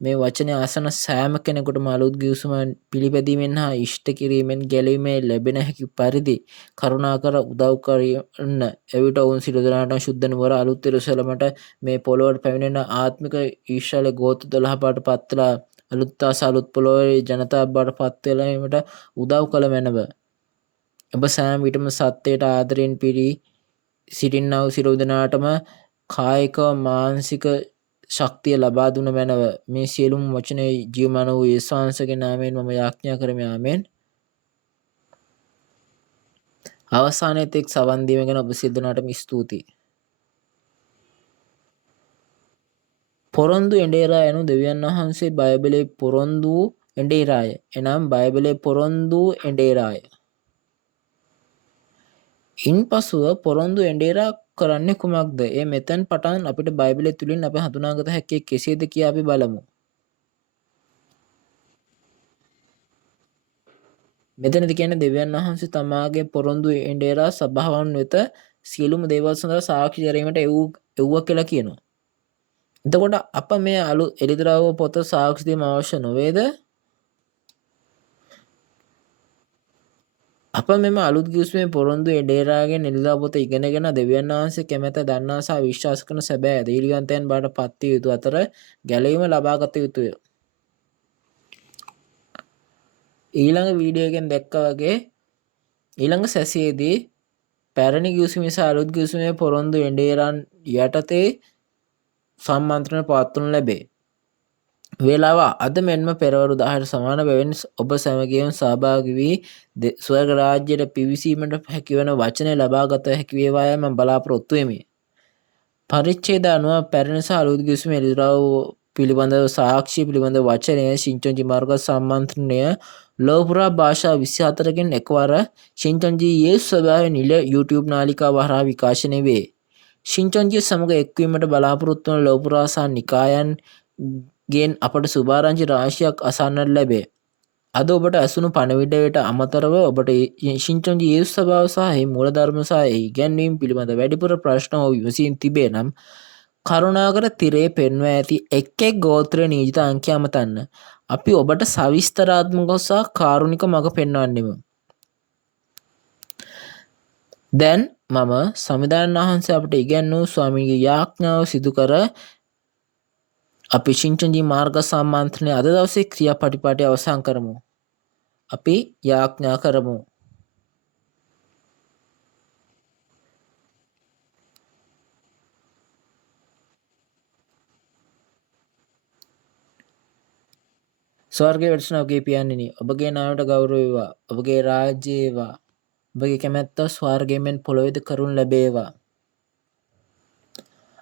මේ වචනය අසන සෑම කෙනෙකුටම අලුත් ගිවිසුම පිළිපැදීමෙන් හා ඉෂ්ට කිරීමෙන් ගැලවීමේ ලැබෙන හැකි පරිදි කරුණාකර උදව් කරන්න. එවිට ඔවුන් සියලු දෙනාටම ශුද්ධ නුවර අලුත් යෙරුසලමට මේ පොළොවට පැමිණෙන ආත්මික ඊශ්‍රායල ගෝත්‍ර 12 බවට පත්වලා අලුත් ආස අලුත් පොළොවේ ජනතාව බවට පත්වීමට උදව් කළ මැනව. ඔබ සෑම විටම සත්‍යයට ආදරයෙන් පිරි සිටින්නා වූ සියලු දෙනාටම කායික මානසික ශක්තිය ලබා දුන මැනව. මේ සියලුම වචනේ ජීවමාන වූ යේසුස් වහන්සේගේ නාමයෙන් මම යාඥා කරමි. ආමෙන්. අවසානයේ තෙක් සවන් දීම ගැන ඔබ සියලු දෙනාටම ස්තුතියි. පොරොන්දු එඬේරා යනු දෙවියන් වහන්සේ බයිබලයේ පොරොන්දු එඬේරාය. එනම් බයිබලයේ පොරොන්දු එඬේරාය. ඉන්පසුව පොරොන්දු එඬේරා කරන්නේ කුමක්ද? ඒ මෙතෙන් පටන් අපිට බයිබලය තුලින් අපි හඳුනාගත හැකි කෙසේද කියා අපි බලමු. මෙතනදී කියන්නේ දෙවියන් වහන්සේ තමාගේ පොරොන්දු එඬේරා සභාවන් වෙත සියලුම දේවල් සඳහා සාක්ෂි දැරීමට එව්වා කියලා කියනවා. එතකොට අප මේ එළිදරව් පොත සාක්ෂි දීම අවශ්‍ය නොවේද? අප මෙම අලුත් ගිවිසුමේ පොරොන්දු එඬේරාගෙන් එළිදරව් පොත ඉගෙනගෙන දෙවියන් වහන්සේ කැමැත දන්නා සහ විශ්වාස කරන සැබෑ ඇදහිලිවන්තයන් බවට පත් විය යුතු අතර ගැලවීම ලබා ගත යුතුය. ඊළඟ වීඩියෝ එකෙන් දැක්කා වගේ ඊළඟ සැසියේදී පැරණි ගිවිසුම නිසා අලුත් ගිවිසුමේ පොරොන්දු එඬේරන් යටතේ සම්මන්ත්‍රණ පවත්වනු ලැබේ. වේලාව අද මෙන්ම පෙරවරු 10ට සමාන බැවින් ඔබ සැමගේම සහභාගී වී ස්වර්ග රාජ්‍යයට පිවිසීමට හැකිවන වචනය ලබා ගත හැකි වේවායි මම බලාපොරොත්තු වෙමි. පරිච්ඡේද 90 පැරණි සහ අලුත් ගිවිසුම එළිදරව් පිළිබඳව සාක්ෂි පිළිබඳ වචනය ශින්චොන්ජි මාර්ග සම්මන්ත්‍රණය ලෝපුරා භාෂා 24කින් එකවර ශින්චොන්ජි යේසු සභාවේ නිල YouTube නාලිකාව හරහා විකාශනය වේ. ශින්චොන්ජි සමග එක්වීමට බලාපොරොත්තු වන ලෝපුරා සහ නිකායන් ගෙන් අපට සුභාරංචි රාශියක් අසන්නට ලැබේ. අද ඔබට ඇසුණු පණිවිඩයට අමතරව ඔබට ශින්චොන්ජි යේසු සභාව සහ එහි මූලධර්ම සහ එහි ඉගැන්වීම් පිළිබඳ වැඩිපුර ප්‍රශ්න හෝ විමසීම් තිබේ නම් කරුණාකර තිරේ පෙන්වා ඇති එක් ගෝත්‍රය නීජිත අංකය අමතන්න. අපි ඔබට සවිස්තරාත්මක සහ කාරුණික මඟ පෙන්වන්නෙමු. දැන් මම සමිඳානන් වහන්සේ අපට ඉගැන්වූ ස්වාමීන්ගේ යාඥාව සිදු කර අපි ශින්චොන්ජි මාර්ග සම්මන්ත්‍රණය අද දවසේ ක්‍රියාපටිපාටි අවසන් කරමු. අපි යාඥා කරමු. ස්වර්ගයේ වැඩසෙන ඔබගේ පියාණෙනි, ඔබගේ නාමයට ගෞරව වේවා. ඔබගේ රාජ්‍ය වේවා. ඔබගේ කැමැත්ත ස්වර්ගයෙන් මෙන් පොළොවේද කරනු ලැබේවා.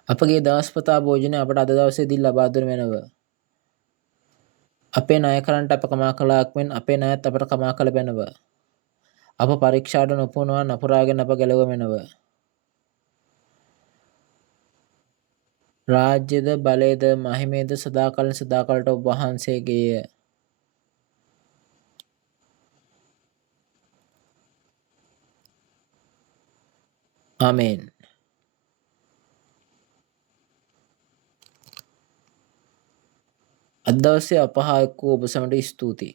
අපගේ දවස්පතා භෝජනය අපට අද දවසේදී ලබා දෙනු මැනව. අපේ ණය කරන්ට අප කමා කළාක් මෙන් අපේ ණයත් අපට කමා කළ බැනව. අප පරීක්ෂාවට නොපුණවා නපුරාගෙන අප ගැලව මැනව. රාජ්‍යද බලයද මහිමයද සදාකලින් සදාකලට ඔබ වහන්සේගේය. ආමේන්. අද දවසේ අප හා එක් වූ ඔබ සැමට ස්තුතියි.